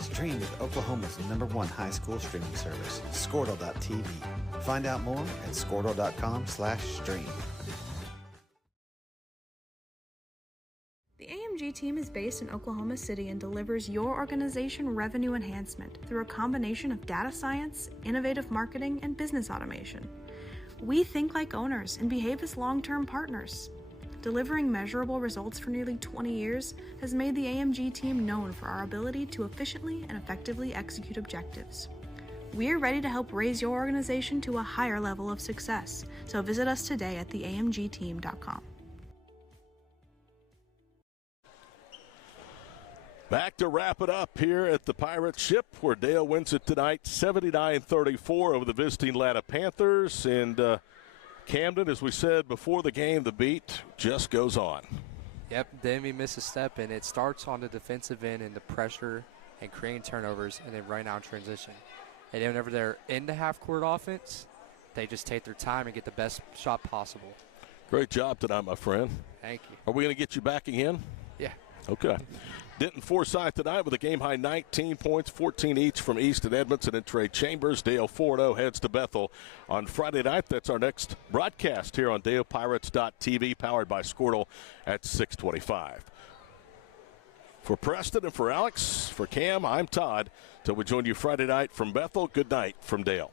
Stream with Oklahoma's #1 high school streaming service, Squirtle.tv. Find out more at squirtle.com/stream. The AMG team is based in Oklahoma City and delivers your organization revenue enhancement through a combination of data science, innovative marketing, and business automation. We think like owners and behave as long-term partners. Delivering measurable results for nearly 20 years has made the AMG team known for our ability to efficiently and effectively execute objectives. We're ready to help raise your organization to a higher level of success, so visit us today at theamgteam.com. Back to wrap it up here at the Pirate Ship, where Dale wins it tonight 79-34 over the visiting Latta Panthers. And Camden, as we said before the game, the beat just goes on. Yep, then we miss a step, and it starts on the defensive end and the pressure and creating turnovers and then right now in transition. And then whenever they're in the half-court offense, they just take their time and get the best shot possible. Great job tonight, my friend. Thank you. Are we going to get you back again? Yeah. Okay. Denton Forsyth tonight with a game-high 19 points, 14 each from Easton Edmondson and Trey Chambers. Dale 4-0 heads to Bethel on Friday night. That's our next broadcast here on DalePirates.tv, powered by Squirtle at 6:25. For Preston and for Alex, for Cam, I'm Todd. Till we join you Friday night from Bethel, good night from Dale.